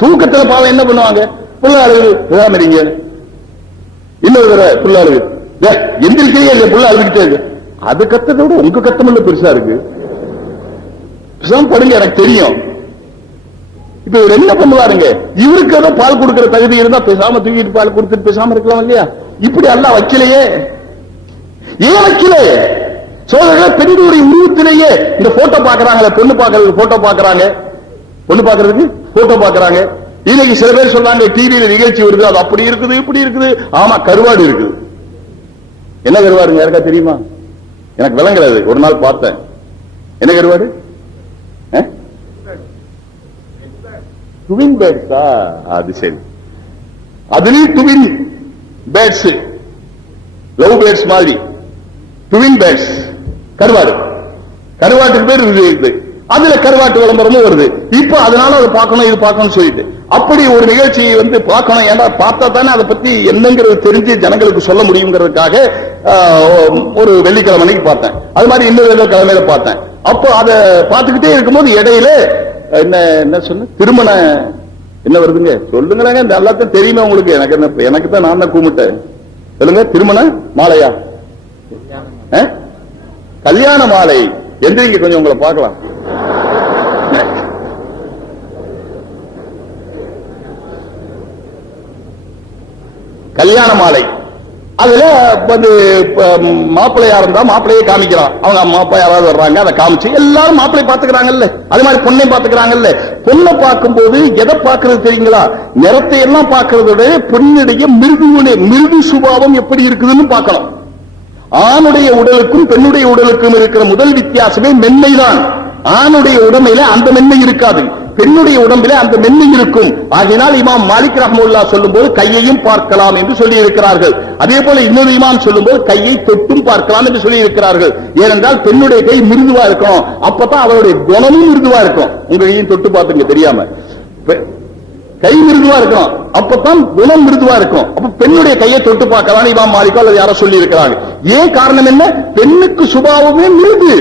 தூக்கத்துல பாவம் என்ன பண்ணுவாங்க? புள்ள அழுகுது, விடாமறீங்க. இன்னொரு தடவை புள்ள அழுகுது, எந்திரிக்கையே இல்லையா, புள்ள அழுதுகிட்டே இருக்கு. அது கத்தத்தை விட உங்க கத்தம் இல்ல பெருசா இருக்கு. படுங்க, எனக்கு தெரியும். இப்ப இவர் என்ன பண்ணுவாருங்க? இவருக்கு ஏதோ பால் கொடுக்கிற தகுதி இருந்தா பேசாம தூக்கிட்டு பால் கொடுத்துட்டு பேசாம இருக்கலாம் இல்லையா? இப்படி அல்லாஹ் வைக்கலையே. ஏன் வைக்கல? சோதரர்களே, பெண்களுடைய உருவத்திலேயே இந்த போட்டோ பாக்குறாங்களே, பொண்ணு பாக்குறதுக்கு போட்டோ பாக்குறாங்க, பொண்ணு பாக்குறதுக்கு போட்டோ பாக்குறாங்க. இன்னைக்கு சில பேர் சொல்றாங்க டிவியில நிகழ்ச்சி வருது, அது அப்படி இருக்குது இப்படி இருக்குது. ஆமா, கருவாடு இருக்குது. என்ன கருவாடுங்க? யாருக்கா தெரியுமா? எனக்கு விளங்குறது. ஒரு நாள் பார்த்தேன். என்ன கருவாடு? ட்வின் பேர்ட்ஸா? அது சரி. அதுலயும் ட்வின் பேர்ட்ஸ், லவ் பேர்ட்ஸ் மாதிரி ட்வின் பேர்ட்ஸ், கருவாடு. கருவாட்டுக்கு பேர் இருக்குது. அதுல கருவாட்டு விளம்பரமும் வருது. இப்ப அதனால அதை பார்க்கணும், இது பார்க்கணும் சொல்லிட்டு அப்படி ஒரு நிகழ்ச்சியை வந்து பார்க்கணும். ஏன்னா பார்த்தா தானே அதை பத்தி என்னங்கிறது தெரிஞ்சு ஜனங்களுக்கு சொல்ல முடியுங்கிறதுக்காக ஒரு வெள்ளிக்கிழமை பார்த்தேன். அது மாதிரி இன்னொரு கிழமையில பார்த்தேன். அப்போ அதை பார்த்துக்கிட்டே இருக்கும்போது இடையில என்ன என்ன சொன்ன திருமண என்ன வருதுங்க சொல்லுங்க, இந்த எல்லாத்தையும் தெரியுமே உங்களுக்கு. எனக்கு என்ன, எனக்கு தான் நான் தான் கூமிட்டேன். சொல்லுங்க, திருமண மாலையா? கல்யாண மாலை. எந்திரிங்க கொஞ்சம், உங்களை பார்க்கலாம். கல்யாண மாலை. அதுல வந்து மாப்பிள்ளையா இருந்தா மாப்பிள்ளையே காமிக்கிறான். அவங்க அம்மா அப்பா யாராவது வர்றாங்க, அதை காமிச்சு எல்லாரும் மாப்பிள்ளை பாத்துக்கிறாங்கல்ல. அது மாதிரி பொண்ணை பாத்துக்கிறாங்கல்ல. பொண்ணை பார்க்கும் போது எதை பார்க்கறது தெரியுங்களா? நிறத்தை எல்லாம் பார்க்கறதோட பொண்ணுடைய மிருது சுபாவம் எப்படி இருக்குதுன்னு பார்க்கணும். ஆணுடைய உடலுக்கும் பெண்ணுடைய உடலுக்கும் இருக்கிற முதல் வித்தியாசமே மென்மைதான். ஆணுடைய உடமையில அந்த மென்மை இருக்காது, பெண்ணுடைய உடம்பிலே அந்த மென்மை இருக்கும். ஆகினால் இமாம் மாலிக் ரஹ்மத்துல்லாஹ் சொல்லும்போது கையையும் பார்க்கலாம் என்று சொல்லி இருக்கிறார்கள். அதே போல இன்னொரு இமாம் சொல்லும்போது கையை தொட்டும் பார்க்கலாம் என்று சொல்லி இருக்கிறார்கள். ஏனென்றால் பெண்ணுடைய கை மிருதுவா இருக்கும், அப்பதான் அவருடைய குணமும் மிருதுவா இருக்கும். உங்க கையும் தொட்டு பார்த்துங்க தெரியாம, கை மிருதுவா இருக்கும், அப்பதான் குணம் மிருதுவா இருக்கும். அப்ப பெண்ணுடைய கையை தொட்டு பார்க்கலாம் இமாம் மாலிக் அல்லது யாரோ சொல்லி இருக்கிறாங்க. ஏன் காரணம் என்ன? பெண்ணுக்கு சுபாவமே மிருது.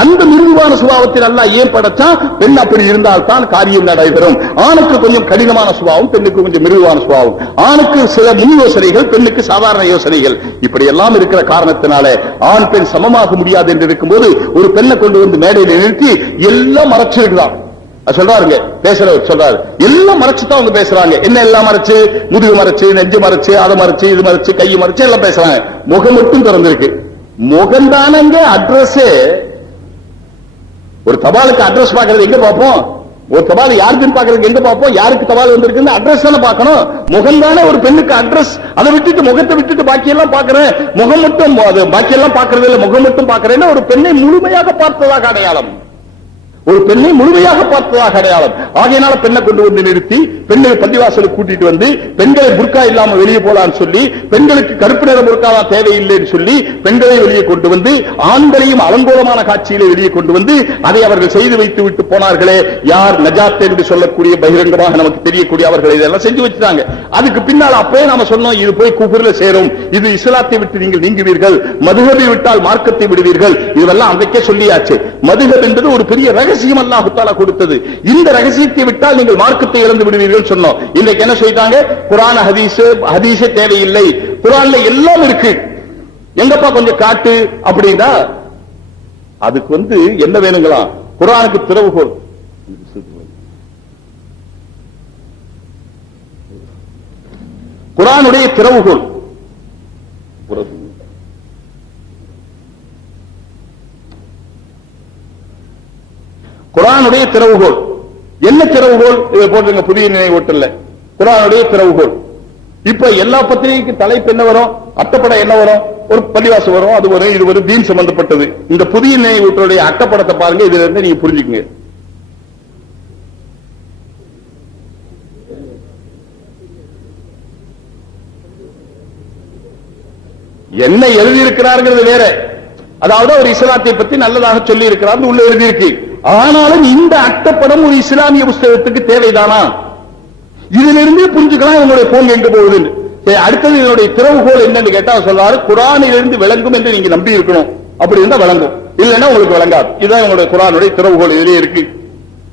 அந்த மிருதுவான சுபாவத்தில் அல்லாஹ் ஏன் படைச்சா? பெண் அப்படி இருந்தால் தான் காரியம் நடைபெறும். ஆணுக்கு கொஞ்சம் கடினமான சுபாவம், பெண்ணுக்கு கொஞ்சம் மிருதுவான சுபாவம். ஆணுக்கு சில முன் யோசனைகள், பெண்ணுக்கு சாதாரண யோசனைகள். இப்படி எல்லாம் இருக்கிற காரணத்தினாலே ஆண் பெண் சமமாக முடியாது என்று இருக்கும்போது ஒரு பெண்ணை கொண்டு வந்து மேடையில் நிறுத்தி எல்லாம் மறைச்சிருக்கிறான் சொல்றாருங்க. பேசுறவர் சொல்றாரு, எல்லாம் மறைச்சுதான் அவங்க பேசுறாங்க. என்ன எல்லாம் மறைச்சு? முதுகு மறைச்சு, நெஞ்சு மறைச்சு, அதை மறைச்சு, இது மறைச்சு, கையை மறைச்சு எல்லாம் பேசுறாங்க. முகம் மட்டும் திறந்திருக்கு. முகம்தானங்க அட்ரஸ். ஒரு தபாலுக்கு அட்ரஸ் பாக்குறது எங்க பார்ப்போம்? ஒரு தபால் யாருக்குன்னு பாக்குறதுக்கு எங்க பார்ப்போம்? யாருக்கு தபால் வந்திருக்கு அட்ரஸ் தானே பார்க்கணும். முகம் தானே ஒரு பெண்ணுக்கு அட்ரஸ். அதை விட்டுட்டு முகத்தை விட்டுட்டு பாக்கி எல்லாம் பாக்குறேன், முகம் மட்டும் பாக்கி எல்லாம் பாக்குறது இல்ல, முகம் மட்டும் பாக்குறேன்னா ஒரு பெண்ணை முழுமையாக பார்த்ததாக அடையாளம். ஒரு பெண்ணை முழுமையாக பார்த்ததாக அடையாளம். ஆகையினால பெண்ணை கொண்டு வந்து நிறுத்தி பெண்களை பள்ளிவாசலுக்கு கூட்டிட்டு வந்து பெண்களை புர்கா இல்லாம வெளியே போலான்னு சொல்லி, பெண்களுக்கு கருப்பு நிற புர்காவா தேவையில்லைன்னு சொல்லி பெண்களை வெளியே கொண்டு வந்து ஆண்களையும் அலங்கோலமான காட்சியிலே வெளியே கொண்டு வந்து அதை அவர்கள் செய்து வைத்து விட்டு போனார்களே. யார் நஜாத் என்று சொல்லக்கூடிய பகிரங்கமாக நமக்கு தெரியக்கூடிய அவர்கள் இதெல்லாம் செஞ்சு வச்சுட்டாங்க. அதுக்கு பின்னால் அப்பவே நாம சொன்னோம், இது போய் குஃப்ர்ல சேரும், இது இஸ்லாத்தை விட்டு நீங்கள் நீங்குவீர்கள், மதுஹபை விட்டால் மார்க்கத்தை விடுவீர்கள். இதெல்லாம் அன்றைக்கே சொல்லியாச்சு. மதுஹப் என்பது ஒரு பெரிய ரகசியம் அல்லாஹ் தஆலா கொடுத்தது. இந்த ரகசியத்தை விட்டால் நீங்கள் மார்க்கத்தை இழந்து விடுவீர்கள் சொன்னோம். இன்றைக்கு என்ன சொல்லிட்டாங்க? குர்ஆன் ஹதீஸ் தேவையில்லை, குர்ஆன்ல எல்லாம் இருக்கு, எங்கப்பா கொஞ்சம் காட்டு அப்படின்னா அதுக்கு வந்து என்ன வேணுங்களா? குர்ஆனுக்கு திறவுகோல். குர்ஆனுடைய திறவுகோல் குர்ஆனுடைய திறவுகோல் என்ன? திறவுகோல் இதை போட்டுங்க, புதிய நினைவூட்டல்ல குர்ஆனுடைய திறவுகோல். இப்ப எல்லா பத்திரிகைக்கு தலைப்பு என்ன வரும்? அட்டப்படம் என்ன வரும்? ஒரு பள்ளிவாசல் வரும், அது வரும், இது வரும், தீன் சம்பந்தப்பட்டது. இந்த புதிய நினைவூட்டலுடைய அட்டப்படத்தை பாருங்க, இதுல இருந்து நீங்க புரிஞ்சுக்குங்க. என்ன எழுதியிருக்கிறார்கள் வேற, அதாவது ஒரு இஸ்லாத்தை பத்தி நல்லதாக சொல்லி இருக்கிறார் உள்ள எழுதியிருக்கு. ஆனாலும் இந்த அட்டப்படம் ஒரு இஸ்லாமிய புஸ்தகத்துக்கு தேவைதானா? இதிலிருந்து புரிஞ்சுக்கலாம் உங்களுடைய போன் எங்க போகுது. அடுத்தது இதனுடைய திறவுகோல் என்னன்னு கேட்டா சொல்றாரு, குர்ஆனிலிருந்து விளங்கும் என்று நீங்க நம்பி இருக்கணும். அப்படி இருந்தா விளங்கும், இல்லைன்னா உங்களுக்கு விளங்காது. இதுதான் உங்களுடைய குர்ஆனுடைய திறவுகோல். இதிலே இருக்கு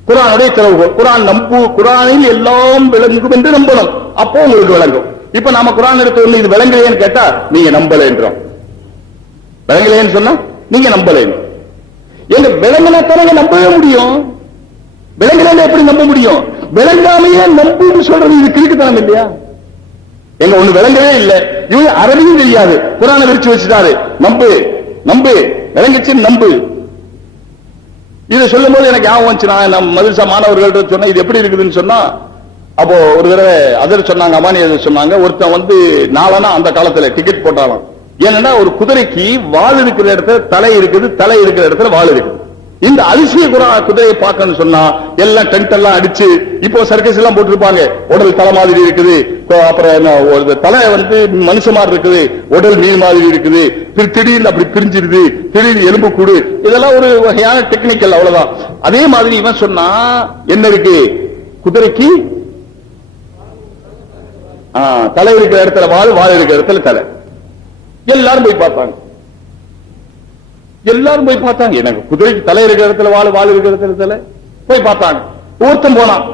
குர்ஆனுடைய திறவுகோல். குர்ஆனில் எல்லாம் விளங்கும் என்று நம்பணும், அப்போ உங்களுக்கு விளங்கும். இப்ப நாம குர்ஆன் எடுத்து ஒண்ணு இது விளங்கலையேன்னு கேட்டா நீங்க நம்பல என்றோம். விளங்கலையேன்னு சொன்னா நீங்க நம்பல. எங்க விளங்கினாத்தானங்க நம்பவே முடியும். விளங்கல எப்படி நம்ப முடியும்? விளங்காமையே நம்புன்னு சொல்றது இது கிறுக்குத்தனம் இல்லையா? எங்க ஒண்ணு விளங்கவே இல்ல, இவங்க அரபியும் தெரியாது, குர்ஆனை விரிச்சு வச்சுட்டாரு. நம்பு நம்பு, விளங்கிச்சு நம்பு. இதை சொல்லும் போது எனக்கு ஞாபகம் வந்துச்சு. நான் மதரசா மாணவர்கள்ட்ட சொன்னா இது எப்படி இருக்குதுன்னு சொன்னா, அப்போ ஒரு தடவை அதில் சொன்னாங்க, அமானி சொன்னாங்க, ஒருத்தன் வந்து நாளனா அந்த காலத்துல டிக்கெட் போட்டாலும். ஏன்னா ஒரு குதிரைக்கு வால் இருக்கிற இடத்துல தலை இருக்குது, தலை இருக்கிற இடத்துல வால் இருக்குது. இந்த அதிசய குதிரையை பார்க்கணும்னு சொன்னா எல்லாம் டென்ட் எல்லாம் அடிச்சு, இப்போ சர்க்கஸ் எல்லாம் போட்டுருப்பாங்க, உடல் தலை மாதிரி இருக்குது, அப்புறம் தலை வந்து மனுஷ மாதிரி இருக்குது, உடல் நீர் மாதிரி இருக்குது, திடீர்னு அப்படி பிரிஞ்சிருது, திடீர்னு எலும்பு கூடு, இதெல்லாம் ஒரு வகையான டெக்னிக்கல், அவ்வளவுதான். அதே மாதிரி இவன் சொன்னா என்ன இருக்கு? குதிரைக்கு தலை இருக்கிற இடத்துல வால், வால் இருக்கிற இடத்துல தலை. எல்லாரும் போய் பார்த்தாங்க, எல்லாரும் போய் பார்த்தாங்க. எனக்கு குதிரைக்கு தலை இருக்கிற இடத்துல வால், வால் இருக்கிற இடத்துல தலை போய் பார்த்தாங்க. ஒருத்தன் போனான்,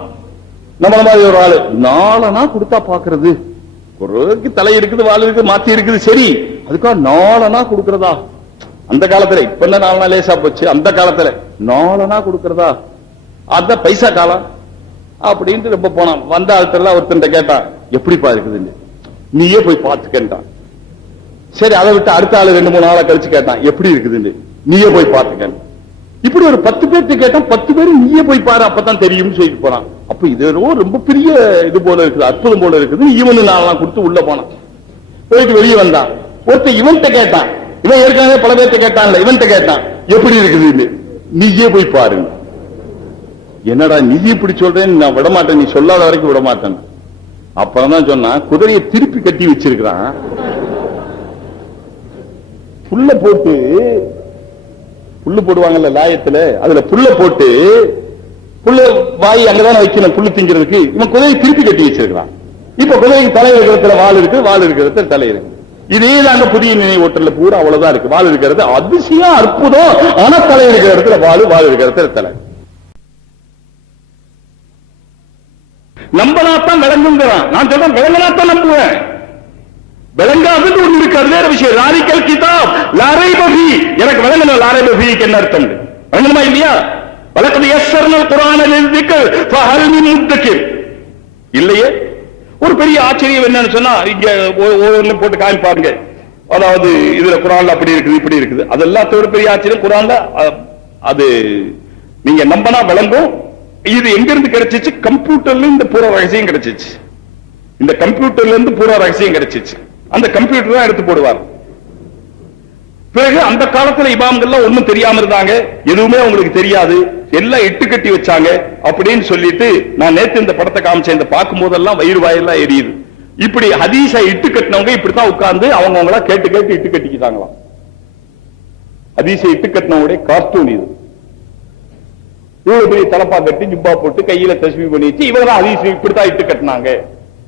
நம்மள மாதிரி ஒரு ஆளு, நாளனா கொடுத்தா பாக்குறது, குதிரைக்கு தலை இருக்குது, வால் இருக்குது, மாத்தி இருக்குது, சரி, அதுக்காக நாளனா கொடுக்கறதா? அந்த காலத்துல, இப்ப என்ன நாலனா லேசா போச்சு, அந்த காலத்துல நாளனா கொடுக்கறதா? அத பைசா காலம் அப்படின்ட்டு ரொம்ப போனான். வந்த ஆள்கிட்ட ஒருத்தன் கேட்டான், எப்படிப்பா இருக்குதுன்னு. நீயே போய் பார்த்துக்கிட்டான். சரி, அதை விட்டு அடுத்த ஆளு 2-3 நாளா கழிச்சு கேட்டான், எப்படி இருக்குதுன்னு. நீயே போய் பாத்துக்க. இப்படி ஒரு 10 பேர்த்து கேட்டான், 10 பேரும் நீயே போய் பாரு, அப்பதான் தெரியும்னு சொல்லிட்டு போறான். அப்ப இது ரொம்ப பெரிய இது போல இருக்குது, அற்புதம் போல இருக்குது. இவனு நாளெல்லாம் கொடுத்து உள்ள போனான். போயிட்டு வெளியே வந்தான். ஒருத்தர் இவன்கிட்ட கேட்டான், இவன் ஏற்கனவே பல பேர்த்த கேட்டான்ல, இவன்கிட்ட கேட்டான், எப்படி இருக்குது, நீயே போய் பாரு. என்னடா நீ இப்படி சொல்றேன்னு, நான் விடமாட்டேன், நீ சொல்லாத வரைக்கும் விடமாட்டேன். அப்புறம் தான் சொன்னா, குதிரையை திருப்பி கட்டி வச்சிருக்கிறான். புல்ல போட்டு, புல்லு போடுவாங்கல்ல லாயத்துல, அதுல புல்ல போட்டு, புல்ல வாய் அங்கதான வைக்கணும் புல்லு திங்கிறதுக்கு. இவன் குதிரையை திருப்பி கட்டி வச்சிருக்கிறான். இப்ப குதிரைக்கு தலை இருக்கிறதுல வால் இருக்கு, வால் இருக்கிறது தலை இருக்கு. இதே தாங்க புதிய நினைவூட்டல பூரா அவ்வளவுதான் இருக்கு. வால் இருக்கிறது அதிசயம், அற்புதம். ஆனா தலை இருக்கிற இடத்துல வால், வால் இருக்கிற இடத்துல தலை. நம்பனாத்தான் விளங்குங்கிறான். நான் சொல்றேன், விளங்கனாத்தான் நம்புவேன். விளங்காதது ஒன்று இருக்கு, அது வேற விஷயம். லாரிக்கல் கிதாப் லாரைபி, எனக்கு விளங்கணும் லாரைபிக்கு என்ன அர்த்தம் விளங்கணுமா இல்லையா? வலக்கது யஸ்ஸர்னல் குர்ஆனல் திக்ர் ஃபஹல் மின் முத்தகிர். இல்லையே. ஒரு பெரிய ஆச்சரியம் என்னன்னு சொன்னா, இங்க ஒவ்வொன்னு போட்டு காமிப்பாருங்க. அதாவது இதுல குர்ஆன்ல அப்படி இருக்குது, இப்படி இருக்குது. அது எல்லாத்தோட பெரிய ஆச்சரியம் குர்ஆன்ல அது நீங்க நம்பனா விளங்கும். இது எங்க இருந்து கிடைச்சிச்சு? கம்ப்யூட்டர்ல இந்த பூரா ரகசியம் கிடைச்சிச்சு. இந்த கம்ப்யூட்டர்ல இருந்து பூரா ரகசியம் கிடைச்சிச்சு. அந்த கம்ப்யூட்டர் தான் எடுத்து போடுவார். பிறகு அந்த காலத்துல இமாம்கள்லாம் ஒண்ணும் தெரியாம இருந்தாங்க, எதுவுமே அவங்களுக்கு தெரியாது, எல்லாம் இட்டு கட்டி வச்சாங்க அப்படின்னு சொல்லிட்டு, நான் நேத்து இந்த படத்தை காமிச்சேன். இந்த பார்க்கும் போதெல்லாம் வயிறு வாயெல்லாம் எரியுது. இப்படி ஹதீஸை இட்டு கட்டினவங்க இப்படித்தான் உட்கார்ந்து அவங்கவுங்களா கேட்டு கேட்டு இட்டு கட்டிக்கிட்டாங்களாம். ஹதீஸை இட்டு கட்டினவங்களுடைய கார்ட்டூன் இது. இவ்வளவு பெரிய தலப்பா கட்டி ஜுப்பா போட்டு கையில தஸ்பீஹ் பண்ணி வச்சு இவங்க ஹதீஸ் இப்படித்தான் இட்டு கட்டினாங்க.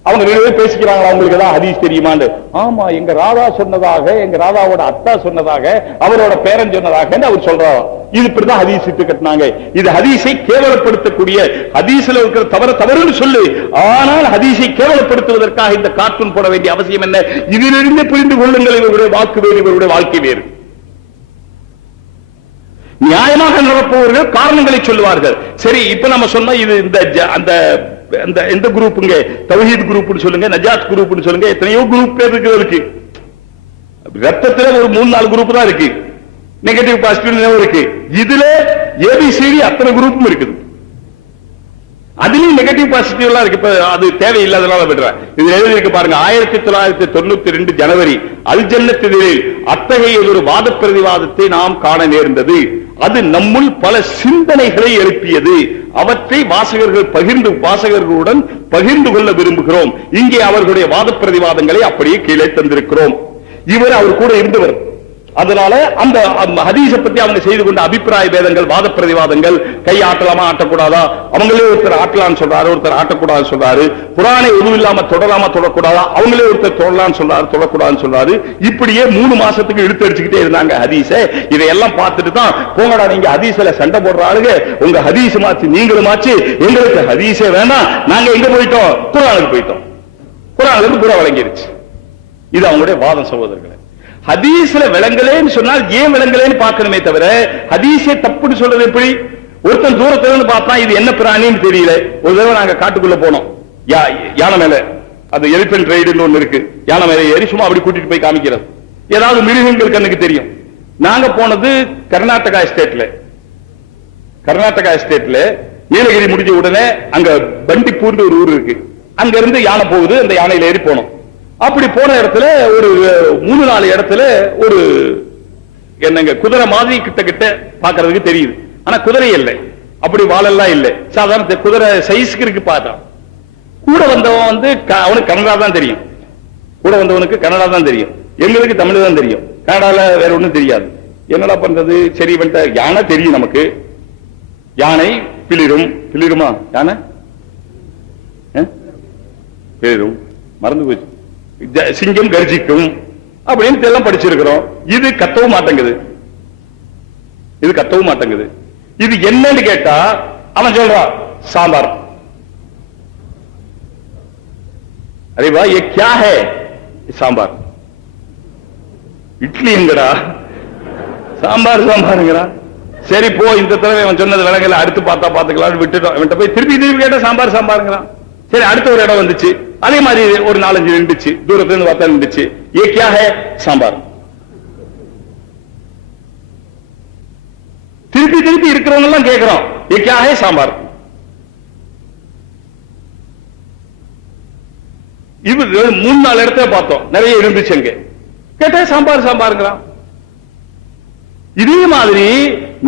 அவங்க 2 பேரும் பேசிக்கிறாங்களா, அவங்களுக்கு தான் ஹதீஸ் தெரியுமான்னு. ஆமா, எங்க ராதா சொன்னதாக, எங்க ராதாவோட அத்தா சொன்னதாக, அவரோட பேரன் சொன்னதாக அவர் சொல்றாரு. இது இப்படிதான் ஹதீஸ் இட்டு கட்டினாங்க. இது ஹதீஸை கேவலப்படுத்தக்கூடிய, ஹதீஸ்ல இருக்கிற தவறுன்னு சொல்லு, ஆனால் ஹதீஸை கேவலப்படுத்துவதற்காக இந்த கார்ட்டூன் போட வேண்டிய அவசியம் என்ன? இதிலிருந்து புரிந்து கொள்ளுங்கள், இவருடைய வாக்கு வேறு, இவருடைய வாழ்க்கை வேறு. நியாயமாக நடப்பவர்கள் காரணங்களை சொல்லுவார்கள். சரி, இப்ப நம்ம சொன்ன இது இந்த குரூப்புங்க, தௌஹீத் குரூப்னு சொல்லுங்க, நஜாத் குரூப்னு சொல்லுங்க, எத்தனையோ குரூப் பேர் இருக்கு. ரத்தத்துல ஒரு 3-4 குரூப் தான் இருக்கு. நெகட்டிவ் பாசிட்டிவ் இருக்கு. இதுல ஏபிசிடி அத்தனை குரூப்பும் இருக்குது. அதுலயும் நெகட்டிவ் பாசிட்டிவ் எல்லாம் இருக்கு. அது தேவையில்லாதனால விடுறேன். இதுல எழுதி இருக்கு பாருங்க, 1992 ஜனவரி அல் ஜன்னத்திலே அத்தகைய ஒரு வாத பிரதிவாதத்தை நாம் காண நேர்ந்தது. அது நம்முள் பல சிந்தனைகளை எழுப்பியது. அவற்றை வாசகர்களுடன் பகிர்ந்து கொள்ள விரும்புகிறோம். இங்கே அவர்களுடைய வாத பிரதிவாதங்களை அப்படியே கீழே தந்திருக்கிறோம். அவர் கூட இருந்தவர். அதனால அந்த ஹதீஸை பத்தி அவங்க செய்து கொண்ட அபிப்பிராய பேதங்கள், வாத பிரதிவாதங்கள், கை ஆட்டலாமா ஆட்டக்கூடாதா, அவங்களே ஒருத்தர் ஆட்டலான்னு சொல்றாரு, ஒருத்தர் ஆட்டக்கூடாதுன்னு சொல்றாரு, குர்ஆனை எதுவும் இல்லாம தொடலாமா தொடக்கூடாதா, அவங்களே ஒருத்தர் தொடலான்னு சொல்றாரு, தொடக்கூடாதுன்னு சொல்றாரு. இப்படியே 3 மாசத்துக்கு இழுத்து அடிச்சுக்கிட்டே இருந்தாங்க ஹதீஸை. இதையெல்லாம் பார்த்துட்டு தான், போங்கடா நீங்க ஹதீஸ்ல சண்டை போடுற ஆளுங்க, உங்க ஹதீஸ் மாச்சு நீங்களும் மாச்சு, எங்களுக்கு ஹதீஸே வேணாம், நாங்க எங்க போயிட்டோம், குர்ஆனுக்கு போயிட்டோம். குர்ஆனுக்கு பூரா விளங்கிருச்சு. இது அவங்களுடைய வாதம் சகோதரர்களே. ஹதீஸ்ல விளங்கலேன்னு சொன்னால் ஏன் விளங்கலேன்னு பார்க்கணுமே தவிர, ஹதீஸே தப்புன்னு சொல்றது எப்படி? ஒருத்தன் தூரத்துல இருந்து பார்த்தா இது என்ன பிராணின்னு தெரியல. ஒரு தடவை நாங்க காட்டுக்குள்ள போனோம், யானை மேல, அது எலிபென்ட் ரைடுன்னு ஒண்ணு இருக்கு, யானை மேல ஏறி சும்மா அப்படி கூட்டிட்டு போய் காமிக்கிறது. ஏதாவது மிருகங்கள் கண்ணுக்கு தெரியும். நாங்க போனது கர்நாடகா ஸ்டேட்ல நீலகிரி முடிஞ்ச உடனே அங்க பண்டிப்பூர்னு ஒரு ஊர் இருக்கு. அங்க இருந்து யானை போகுது, அந்த யானையில ஏறி போனோம். அப்படி போன இடத்துல ஒரு 3-4 இடத்துல ஒரு என்னங்க குதிரை மாதிரி கிட்ட பாக்குறதுக்கு தெரியுது. ஆனா குதிரை இல்லை, அப்படி வாழெல்லாம் இல்லை, சாதாரண குதிரை சைஸ்க்கு இருக்கு. பார்த்தா கூட வந்தவன் அவனுக்கு கன்னடா தான் தெரியும். கூட வந்தவனுக்கு கன்னடா தான் தெரியும், எங்களுக்கு தமிழ் தான் தெரியும். கன்னடால வேற ஒண்ணும் தெரியாது. என்னடா பண்றது? சரி, யானை தெரியும் நமக்கு, யானை பிளிருமா, யானை பிளிரும், மறந்து போச்சு, சிங்கம் கர்ஜிக்கும் அப்படின்னு எல்லாம் படிச்சிருக்கிறோம். இது கத்தவும் மாட்டேங்குது. இது என்னன்னு கேட்டா அவன் சொல்றான் சாம்பார். அரே வா, ये क्या है? சாம்பார். இட்லி எங்கடா? சாம்பாருங்கடா. சரி போ, இந்த தடவை அவன் சொன்னது விலங்கல, அடுத்து பாத்துக்கலாம் விட்டுட்டோம். அவன்கிட்ட போய் திருப்பி கேட்டா சாம்பாருங்கிறான். சரி, அடுத்த ஒரு இடம் வந்துச்சு, அதே மாதிரி ஒரு 4-5 நின்றுச்சு, தூரத்துல இருந்து பார்த்தா நின்றுச்சு. ये क्या है? சாம்பார். திருப்பி திருப்பி இருக்கிறவங்க எல்லாம் கேட்கிறோம், ये क्या है? சாம்பார். இது 3-4 இடத்துல பார்த்தோம், நிறைய இருந்துச்சு அங்க. கேட்டா சாம்பார் சாம்பாருங்கிறான். இதே மாதிரி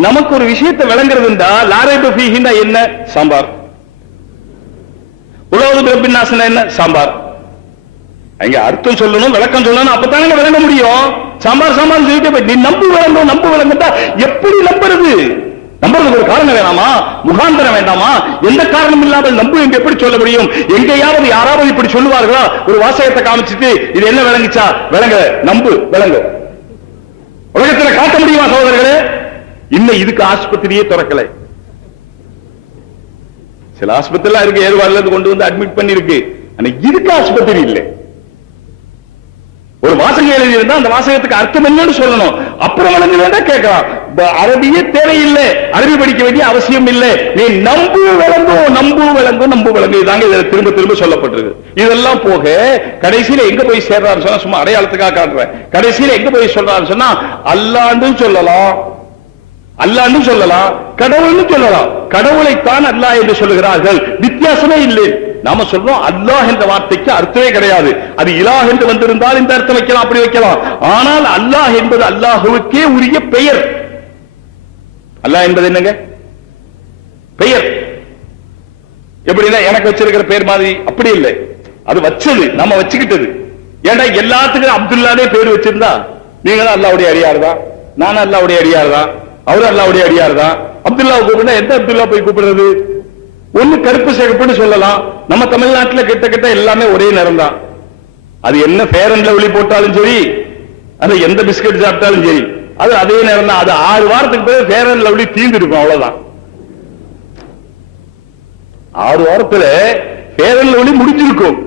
நமக்கு ஒரு விஷயத்தை விளங்குறதுண்டா லாரைப ஃபீஹின்னா என்ன? சாம்பார். உலவது பிரபின்னாசன என்ன? சாம்பார். அங்க அர்த்தம் சொல்லணும், விளக்கம் சொல்லணும், அப்பதானே விளங்க முடியும். சாம்பார் சாம்பார் சொல்லிட்டு நீ நம்பு விளங்குட்டா எப்படி நம்புறது? நம்புறதுக்கு ஒரு காரணம் வேணாமா? முகாந்தரம் வேண்டாமா? எந்த காரணம் இல்லாமல் நம்பு என்று எப்படி சொல்ல முடியும்? எங்கேயாவது யாராவது இப்படி சொல்லுவார்களா? ஒரு வாசகத்தை காமிச்சிட்டு இது என்ன விளங்குச்சா? விளங்க, நம்பு, விளங்கு. உலகத்தில் காட்ட முடியுமா சகோதரர்களே? இன்னும் இதுக்கு ஆஸ்பத்திரியே திறக்கலை. சில ஆஸ்பத்திரி இருக்கு, ஏற்பாடுல கொண்டு வந்து அட்மிட் பண்ணி இருக்கு. ஆனா இதுக்கு ஆஸ்பத்திரி இல்லை. ஒரு வாசகம் எழுதி இருந்தா அந்த வாசகத்துக்கு அர்த்தம் என்னன்னு சொல்லணும், அப்புறம் வழங்க வேண்டாம் கேட்கலாம். அரபியே தேவையில்லை, அரபி படிக்க வேண்டிய அவசியம் இல்லை. நீ நம்பு விளங்கு இதாங்க இதில் திரும்ப திரும்ப சொல்லப்பட்டிருக்கு. இதெல்லாம் போக கடைசியில எங்க போய் சேர்றான்னு சொன்னா, சும்மா அடையாளத்துக்காக காட்டுறேன், கடைசியில எங்க போய் சொல்றான்னு சொன்னா அல்லான்னு சொல்லலாம், கடவுள்னு சொல்லலாம். கடவுளைத்தான் அல்லாஹ் என்று சொல்லுகிறார்கள், வித்தியாசமே இல்லை. நாம சொல்றோம் அல்லாஹ் என்ற வார்த்தைக்கு அர்த்தமே கிடையாது. அது இலாஹ் என்று வந்திருந்தால் இந்த அர்த்தம் வைக்கலாம், அப்படி வைக்கலாம். ஆனால் அல்லாஹ் என்பது அல்லாஹுவுக்கே உரிய பெயர். அல்லாஹ் என்பது என்னங்க? பெயர். எப்படின்னா எனக்கு வச்சிருக்கிற பெயர் மாதிரி அப்படி இல்லை, அது வச்சது, நம்ம வச்சுக்கிட்டது. ஏன்னா எல்லாத்துக்கும் அப்துல்லானே பேர் வச்சிருந்தா நீங்களும் அல்லாஹ்வுடைய அடியார் தான், நானும் அல்லாஹ்வுடைய அடியார் தான், அவரும் அல்லாஹ்வுடைய அடியார் தான். அப்துல்லா கூப்பிட்டா எந்த அப்துல்லா போய் கூப்பிடுறது? ஒண்ணு கருப்பு சிகப்புன்னு சொல்லலாம். நம்ம தமிழ்நாட்டில் கிட்ட எல்லாமே ஒரே நிறம் தான். அது என்ன ஃபேர் அண்ட் லவ்லி போட்டாலும் சரி, அது எந்த பிஸ்கட் சாப்பிட்டாலும் சரி, அது அதே நேரம் தான். அது 6 வாரத்துக்கு பிறகு ஃபேர் அண்ட் லவ்லி தீர்ந்து இருக்கும், அவ்வளவுதான். 6 வாரத்துல ஃபேர் அண்ட் லவ்லி முடிஞ்சிருக்கும்.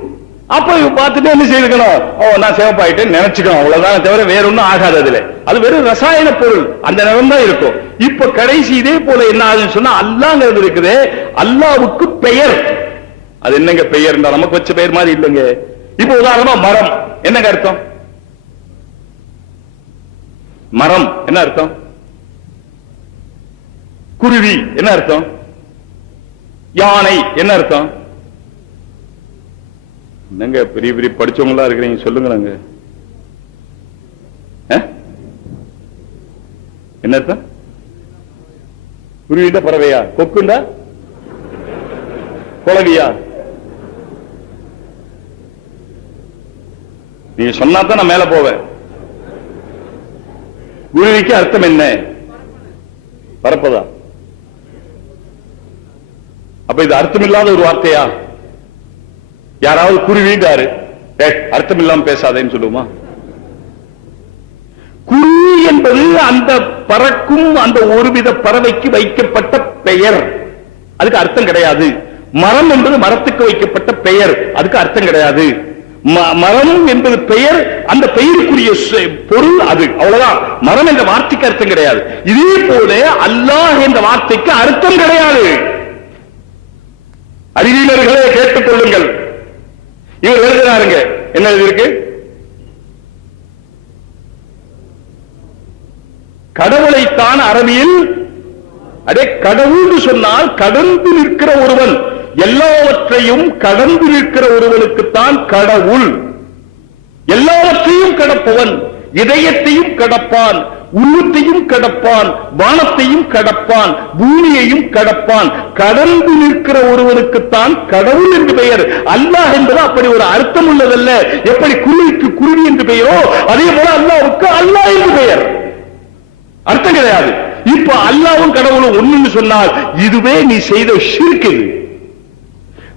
அப்ப பார்த்துட்டு என்ன செய்திருக்கணும்? நான் சிவப்பாயிட்டேன்னு நினைச்சுக்கணும், அவ்வளவுதான், தவிர வேற ஒன்னும் ஆகாது. அதுல அது வெறும் ரசாயன பொருள், அந்த நிறம் தான் இருக்கும். இப்ப கடைசி இதே போல என்ன ஆகுதுன்னு சொன்னா அல்லாங்கிறது இருக்குது, அல்லாவுக்கு பெயர். அது என்னங்க பெயர்? நமக்கு வச்ச பெயர் மாதிரி இல்லைங்க. இப்ப உதாரணமா மரம், என்னங்க அர்த்தம்? மரம் என்ன அர்த்தம்? குருவி என்ன அர்த்தம்? யானை என்ன அர்த்தம்? என்னங்க பெரிய பெரிய படிச்சவங்களா இருக்கிறீங்க, சொல்லுங்க. என்ன அர்த்தம்? குருவிண்டா பறவையா? கொக்குண்டா குளவியா? நீங்க சொன்னாதான் நான் மேல போவேன். குருவிக்கு அர்த்தம் என்ன? பறப்பதா? அப்ப இது அர்த்தம் இல்லாத ஒரு வார்த்தையா? யாராவது குருவின்றாரு, அர்த்தம் இல்லாம பேசாதேன்னு சொல்லுவோமா? குருவி என்பது அந்த பறக்கும் அந்த ஒருவித பறவைக்கு வைக்கப்பட்ட பெயர், அதுக்கு அர்த்தம் கிடையாது. மரம் என்பது மரத்துக்கு வைக்கப்பட்ட பெயர், அதுக்கு அர்த்தம் கிடையாது. மரம் என்பது பெயர், அந்த பெயருக்குரிய பொருள் அது, அவ்வளவுதான். மரம் என்ற வார்த்தைக்கு அர்த்தம் கிடையாது. இதே போல அல்லாஹ் என்ற வார்த்தைக்கு அர்த்தம் கிடையாது. அறிவியலர்களே கேட்டுக் கொள்ளுங்கள். இவர் எழுதுறாருங்க, என்ன எழுதியிருக்கு? கடவுளைத்தான் அரபியில், அடே கடவுள் சொன்னால் கடந்து நிற்கிற ஒருவன், எல்லாவற்றையும் கடந்து நிற்கிற ஒருவனுக்குத்தான் கடவுள். எல்லாவற்றையும் கடப்பவன், இதயத்தையும் கடப்பான், உள்ளத்தையும் கடப்பான், வானத்தையும் கடப்பான், பூமியையும் கடப்பான். கடந்து நிற்கிற ஒருவனுக்குத்தான் கடவுள் என்று பெயர். அல்லாஹ் என்பது அப்படி ஒரு அர்த்தம் உள்ளதல்ல. எப்படி குருவிக்கு குருவி என்று பெயரோ அதே போல அல்லாஹ்வுக்கு அல்லாஹ் என்று பெயர், அர்த்தம் கிடையாது. இப்ப அல்லாஹ்வும் கடவுளும் ஒண்ணுன்னு சொன்னால் இதுவே நீ செய்த ஷிர்க்.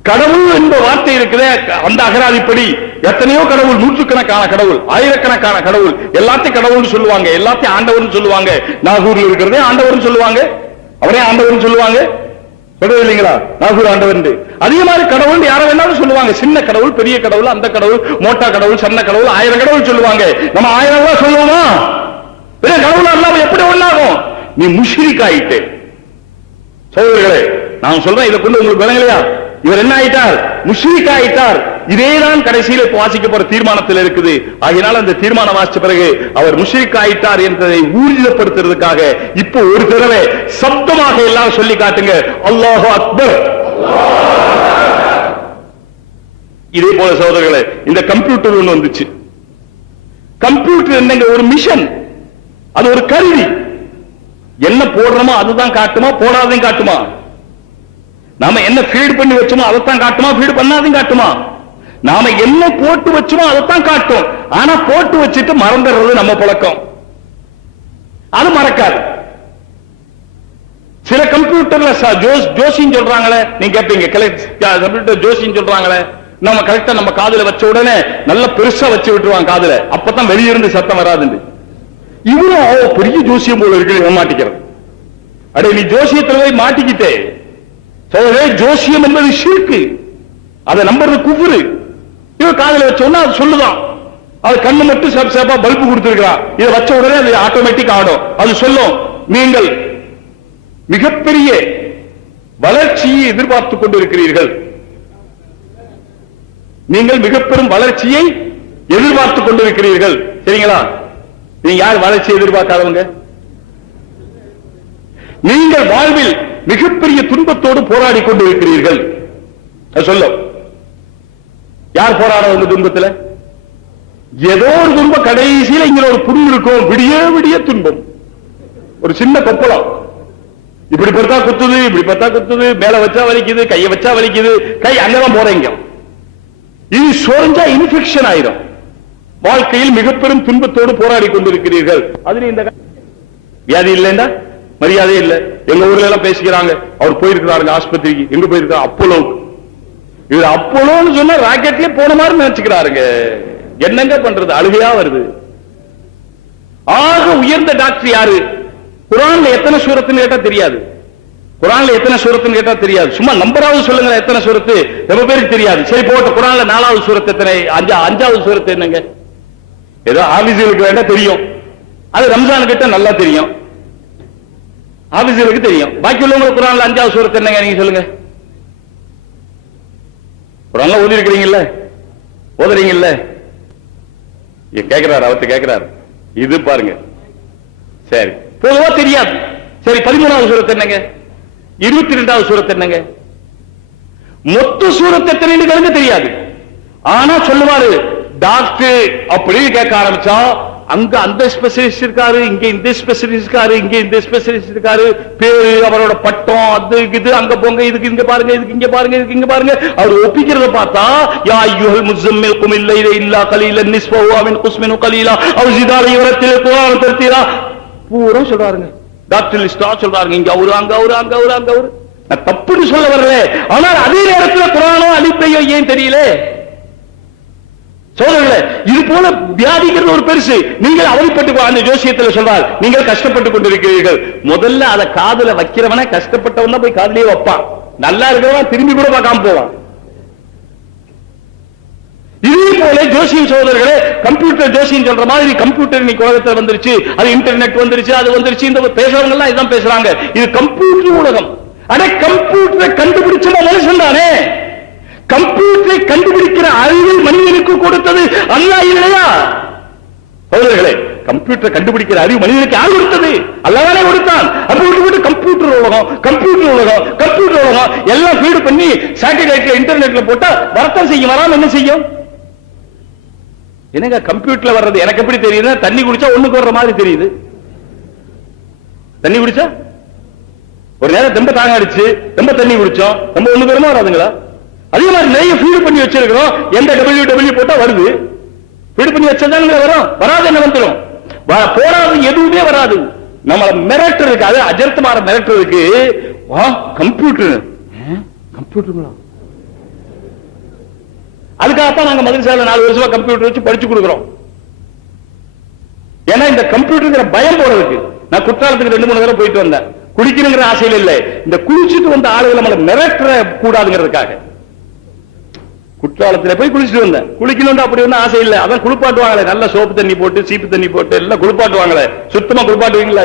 கடவுள் என்ற வார்த்தை இருக்கிற அந்த அகராதிப்படி எத்தனையோ கடவுள், நூற்றுக்கணக்கான கடவுள், ஆயிரக்கணக்கான கடவுள், எல்லாத்தையும் கடவுள்னு சொல்லுவாங்க, எல்லாத்தையும் ஆண்டவர்னு சொல்லுவாங்க. நாகூர்ல இருக்கிறதே ஆண்டவர்னு சொல்லுவாங்க, அவரே ஆண்டவர்னு சொல்லுவாங்க, சொல்றது இல்லைங்களா? நாகூர் ஆண்டவர். அதே மாதிரி கடவுள் யார வேணாலும் சொல்லுவாங்க. சின்ன கடவுள், பெரிய கடவுள், அந்த கடவுள், மோட்டா கடவுள், சன்ன கடவுள், 1000 கடவுள் சொல்லுவாங்க. நம்ம 1000 சொல்லுவோமா? பெரிய கடவுள் அல்லாம எப்படி ஒண்ணாகும்? நீ முஷ்ரிக் ஆயிட்டே. சகோதரர்களே, நான் சொல்றேன், இதை கொண்டு உங்களுக்கு விளங்கலையா? இவர் என்ன ஆயிட்டார்? முஷ்ரிக் ஆயிட்டார். இதேதான் கடைசியில் வாசிக்க போற தீர்மானத்தில் இருக்குது. ஆகையினால் அந்த தீர்மானம் வாசிச்ச பிறகு அவர் முஷ்ரிக் ஆயிட்டார் என்பதை ஊர்ஜிதப்படுத்துறதுக்காக இப்போ ஒரு தடவை சப்தமாக எல்லாம் சொல்லி காட்டுங்க, அல்லாஹு அக்பர். இதே போல சகோதரர்களே, இந்த கம்ப்யூட்டர் ஒண்ணு வந்துச்சு. கம்ப்யூட்டர் என்னங்க? ஒரு மிஷன், அது ஒரு கருவி. என்ன போடுறோமோ அதுதான் காட்டுமா, போடாதையும் காட்டுமா? நாம என்ன ஃபீட் பண்ணி வச்சோமோ அதைத்தான் காட்டுமா, ஃபீட் பண்ணாதையும் காட்டுமா? நாம என்ன போட்டு வச்சோமோ அதைத்தான் காட்டும். ஆனா போட்டு வச்சுட்டு மறந்துடுறது நம்ம பழக்கம். அது மறக்காது. சில கம்ப்யூட்டர்ல ஜோசின்னு சொல்றாங்களே, நீங்க கேட்பீங்க, கம்ப்யூட்டர் ஜோசின்னு சொல்றாங்களே, நம்ம கரெக்டா நம்ம காதுல வச்ச உடனே நல்ல பெருசா வச்சு விட்டுருவாங்க காதுல, அப்பதான் வெளியிருந்து சத்தம் வராது. இவரும் பெரிய ஜோசியம் போல இருக்கு ஏமாட்டிக்கிறது. அடே நீ ஜோசியத்தில் போய் மாட்டிக்கிட்டே. ஜோசியம் என்பது ஷிர்க், அதை நம்புறது குஃப்ரு. இவன் காதுல வச்சோன்னா அது சொல்லுதான். அது கண்ணு மட்டும் சேப்பா பல்பு கொடுத்திருக்கிறான், இதை வச்ச உடனே அது ஆட்டோமேட்டிக் ஆடும். அது சொல்லும், நீங்கள் மிகப்பெரிய வளர்ச்சியை எதிர்பார்த்துக் கொண்டிருக்கிறீர்கள், நீங்கள் மிக பெரும் வளர்ச்சியை எதிர்பார்த்துக் கொண்டிருக்கிறீர்கள். சரிங்களா? நீங்க யார் வளர்ச்சியை எதிர்பார்க்காதவங்க? நீங்கள் வாழ்வில் மிகப்பெரிய துன்பத்தோடு போராடி கொண்டிருக்கிறீர்கள். சொல்லும், யார் போராடுறது துன்பத்தில்? ஏதோ ஒரு துன்பம் கடைசியில் இங்க ஒரு புண்ணு இருக்கும், விடிய விடிய துன்பம். ஒரு சின்ன கொப்பளம், இப்படி பார்த்தா குத்துது, இப்படி பார்த்தா குத்துது, மேல வச்சா வலிக்குது, கையை வச்சா வலிக்குது, கை அங்கதான் போறீங்க. இது சோர்ந்தா இன்ஃபெக்ஷன் ஆயிரும். வாழ்க்கையில் மிக பெரும் துன்பத்தோடு போராடி கொண்டிருக்கிறீர்கள். அதுல இந்த வியாதி இல்லைன்னா மரியாதை இல்லை. எங்க ஊர்ல எல்லாம் பேசிக்கிறாங்க, அவர் போயிருக்கிறாருங்க ஆஸ்பத்திரிக்கு. எங்க போயிருக்காரு? அப்போலோவுக்கு. இவர் அப்போலோன்னு சொன்னா ராக்கெட்லயே போன மாதிரி நினைச்சுக்கிறாருங்க. என்னங்க பண்றது? அழுகையா வருது. ஆக உயர்ந்த டாக்டர் யாரு? குர்ஆன்ல எத்தனை சூரத்துன்னு கேட்டா தெரியாது. குர்ஆன்ல எத்தனை சூரத்துன்னு கேட்டா தெரியாது. சும்மா நம்பராவது சொல்லுங்க, எத்தனை சூரத்து ரொம்ப பேருக்கு தெரியாது. சரி போட்ட, குர்ஆன்ல 4வது சூரத்து எத்தனை? 5வது சூரத்து என்னங்க? ஏதோ ஆபீஸ்களுக்கு வேண்டாம் தெரியும், அது ரம்ஜான் கிட்ட நல்லா தெரியும், ஆபீஸ்களுக்கு தெரியும். பாக்கி உள்ளவங்க குர்ஆன்ல 5வது சூரத்து என்னங்க நீங்க சொல்லுங்க. குர்ஆன்ல ஓதி இருக்கிறீங்கல்ல, ஓதுறீங்கல்ல, கேட்கிறாரு, அவர்கிட்ட கேட்கிறாரு, இது பாருங்க. சரி பொதுவா தெரியாது. சரி 13வது சூரத்து என்னங்க? 22வது சூரத்து என்னங்க? மொத்த சூரத்து எத்தனைன்னு தெரியாது. ஆனா சொல்லுவாரு டாக்டர் அப்படின்னு கேட்க ஆரம்பிச்சா, அங்க அந்த ஸ்பெஷலிஸ்ட் இருக்காரு, இங்க இந்த ஸ்பெஷலிஸ்ட் இருக்காரு, இங்க இந்த ஸ்பெஷலிஸ்ட் இருக்காரு, பேரு, அவரோட பட்டம், அது இது, அங்க போங்க, இதுக்கு இங்க பாருங்க, இதுக்கு இங்க பாருங்க, இதுக்கு இங்க பாருங்க. அவர் ஒப்பிக்கிறத பார்த்தா, யா அய்யுஹல் முஸம்மில் கும் இல்லைல இல்லா கலீலன் நிஸ்ஃபஹு அவ் இன்குஸ் மின்ஹு கலீலா அவ் ஜித் அலைஹி வரத்தில் குர்ஆன் தர்தீலா பூரா சொல்றாருங்க. டாக்டர் லிஸ்டா சொல்றாருங்க. இங்க அவரு, அங்க அவரு, அங்க அவரு, அங்க அவரு. நான் தப்புன்னு சொல்ல வரல, ஆனால் அதே நேரத்தில் குர்ஆனோ அலிஃபையோ ஏன் தெரியல? சோதரர்களே, இது போல வியாதிங்கிறது ஒரு பெருசு. நீங்கள் அவதிப்பட்டு, அந்த ஜோசியத்தில் சொல்றார், நீங்கள் கஷ்டப்பட்டுக் கொண்டிருக்கிறீர்கள். முதல்ல அதை காதுல வைக்கிறவன கஷ்டப்பட்டவன் போய் காதுலயே வைப்பான். நல்லா இருக்கிறவன் திரும்பி கூட பார்க்காம போவான். இதே போல ஜோசியம் சோதரர்களே, கம்ப்யூட்டர் ஜோசியம் சொல்ற மாதிரி கம்ப்யூட்டர் இன்னைக்கு உலகத்தில் வந்துருச்சு, அது இன்டர்நெட் வந்துருச்சு, அது வந்துருச்சு. இந்த பேசுறவங்க எல்லாம் இதான் பேசுறாங்க, இது கம்ப்யூட்டர் உலகம். அடே கம்ப்யூட்டரை கண்டுபிடிச்ச மனுஷன் தானே. கம்ப்யூட்டரை கண்டுபிடிக்கிற அறிவை மனிதனுக்கு கொடுத்தது அல்லாஹ் இல்லையா? சகோதரர்களே, கம்ப்யூட்டர் கண்டுபிடிக்கிற அறிவு மனிதனுக்கு யார் கொடுத்தது? அல்லாஹ் தானே கொடுத்தான். அப்ப விட்டு கம்ப்யூட்டர் உலகம், கம்ப்யூட்டர் உலகம், கம்ப்யூட்டர் உலகம் எல்லாம் ஃபீட் பண்ணி சேட்டலைட்ல இன்டர்நெட்ல போட்டா வரத்தான் செய்யும். வராம என்ன செய்யும்? என்னங்க கம்ப்யூட்டர்ல வர்றது எனக்கு எப்படி தெரியுது? தண்ணி குடிச்சா ஒண்ணுக்கு வர்ற மாதிரி தெரியுது. தண்ணி குடிச்சா ஒரு நேரம் ரொம்ப தாங்க அடிச்சு ரொம்ப தண்ணி குடிச்சோம், ரொம்ப ஒண்ணுக்கு வரமா வராதுங்களா? அதே மாதிரி நிறைய ஃபீட் பண்ணி வச்சிருக்கிறோம். எந்த WW போட்டா வருது, ஃபீட் பண்ணி வச்சதாங்க வரும். வராது என்ன வந்துடும்? போராது எதுவுமே வராது. நம்மள மிரட்டுறதுக்கு, அது அஜர்த்தமான மிரட்டுறதுக்கு கம்ப்யூட்டர். கம்ப்யூட்டருங்களா? அதுக்காகத்தான் நாங்க மதரசால 4 வருஷமா கம்ப்யூட்டர் வச்சு படிச்சு கொடுக்கிறோம். ஏன்னா இந்த கம்ப்யூட்டர் பயம் போறதுக்கு. நான் குற்றாலத்துக்கு 2-3 தடவை போயிட்டு வந்தேன். குடிக்கணுங்கிற ஆசையில் இல்லை, இந்த குளிச்சுட்டு வந்த ஆளுகளை நம்மளை மிரட்ட கூடாதுங்கிறதுக்காக குற்றாலத்தில் போய் குளிச்சுட்டு வந்தேன். குளிக்கணும் அப்படி ஒன்றும் ஆசை இல்லை. அதான் குளிப்பாட்டுவாங்களே, நல்ல சோப்பு தண்ணி போட்டு சீப்பு தண்ணி போட்டு எல்லாம் குளிப்பாட்டுவாங்களே. சுத்தமா குளிப்பாட்டுவீங்களா?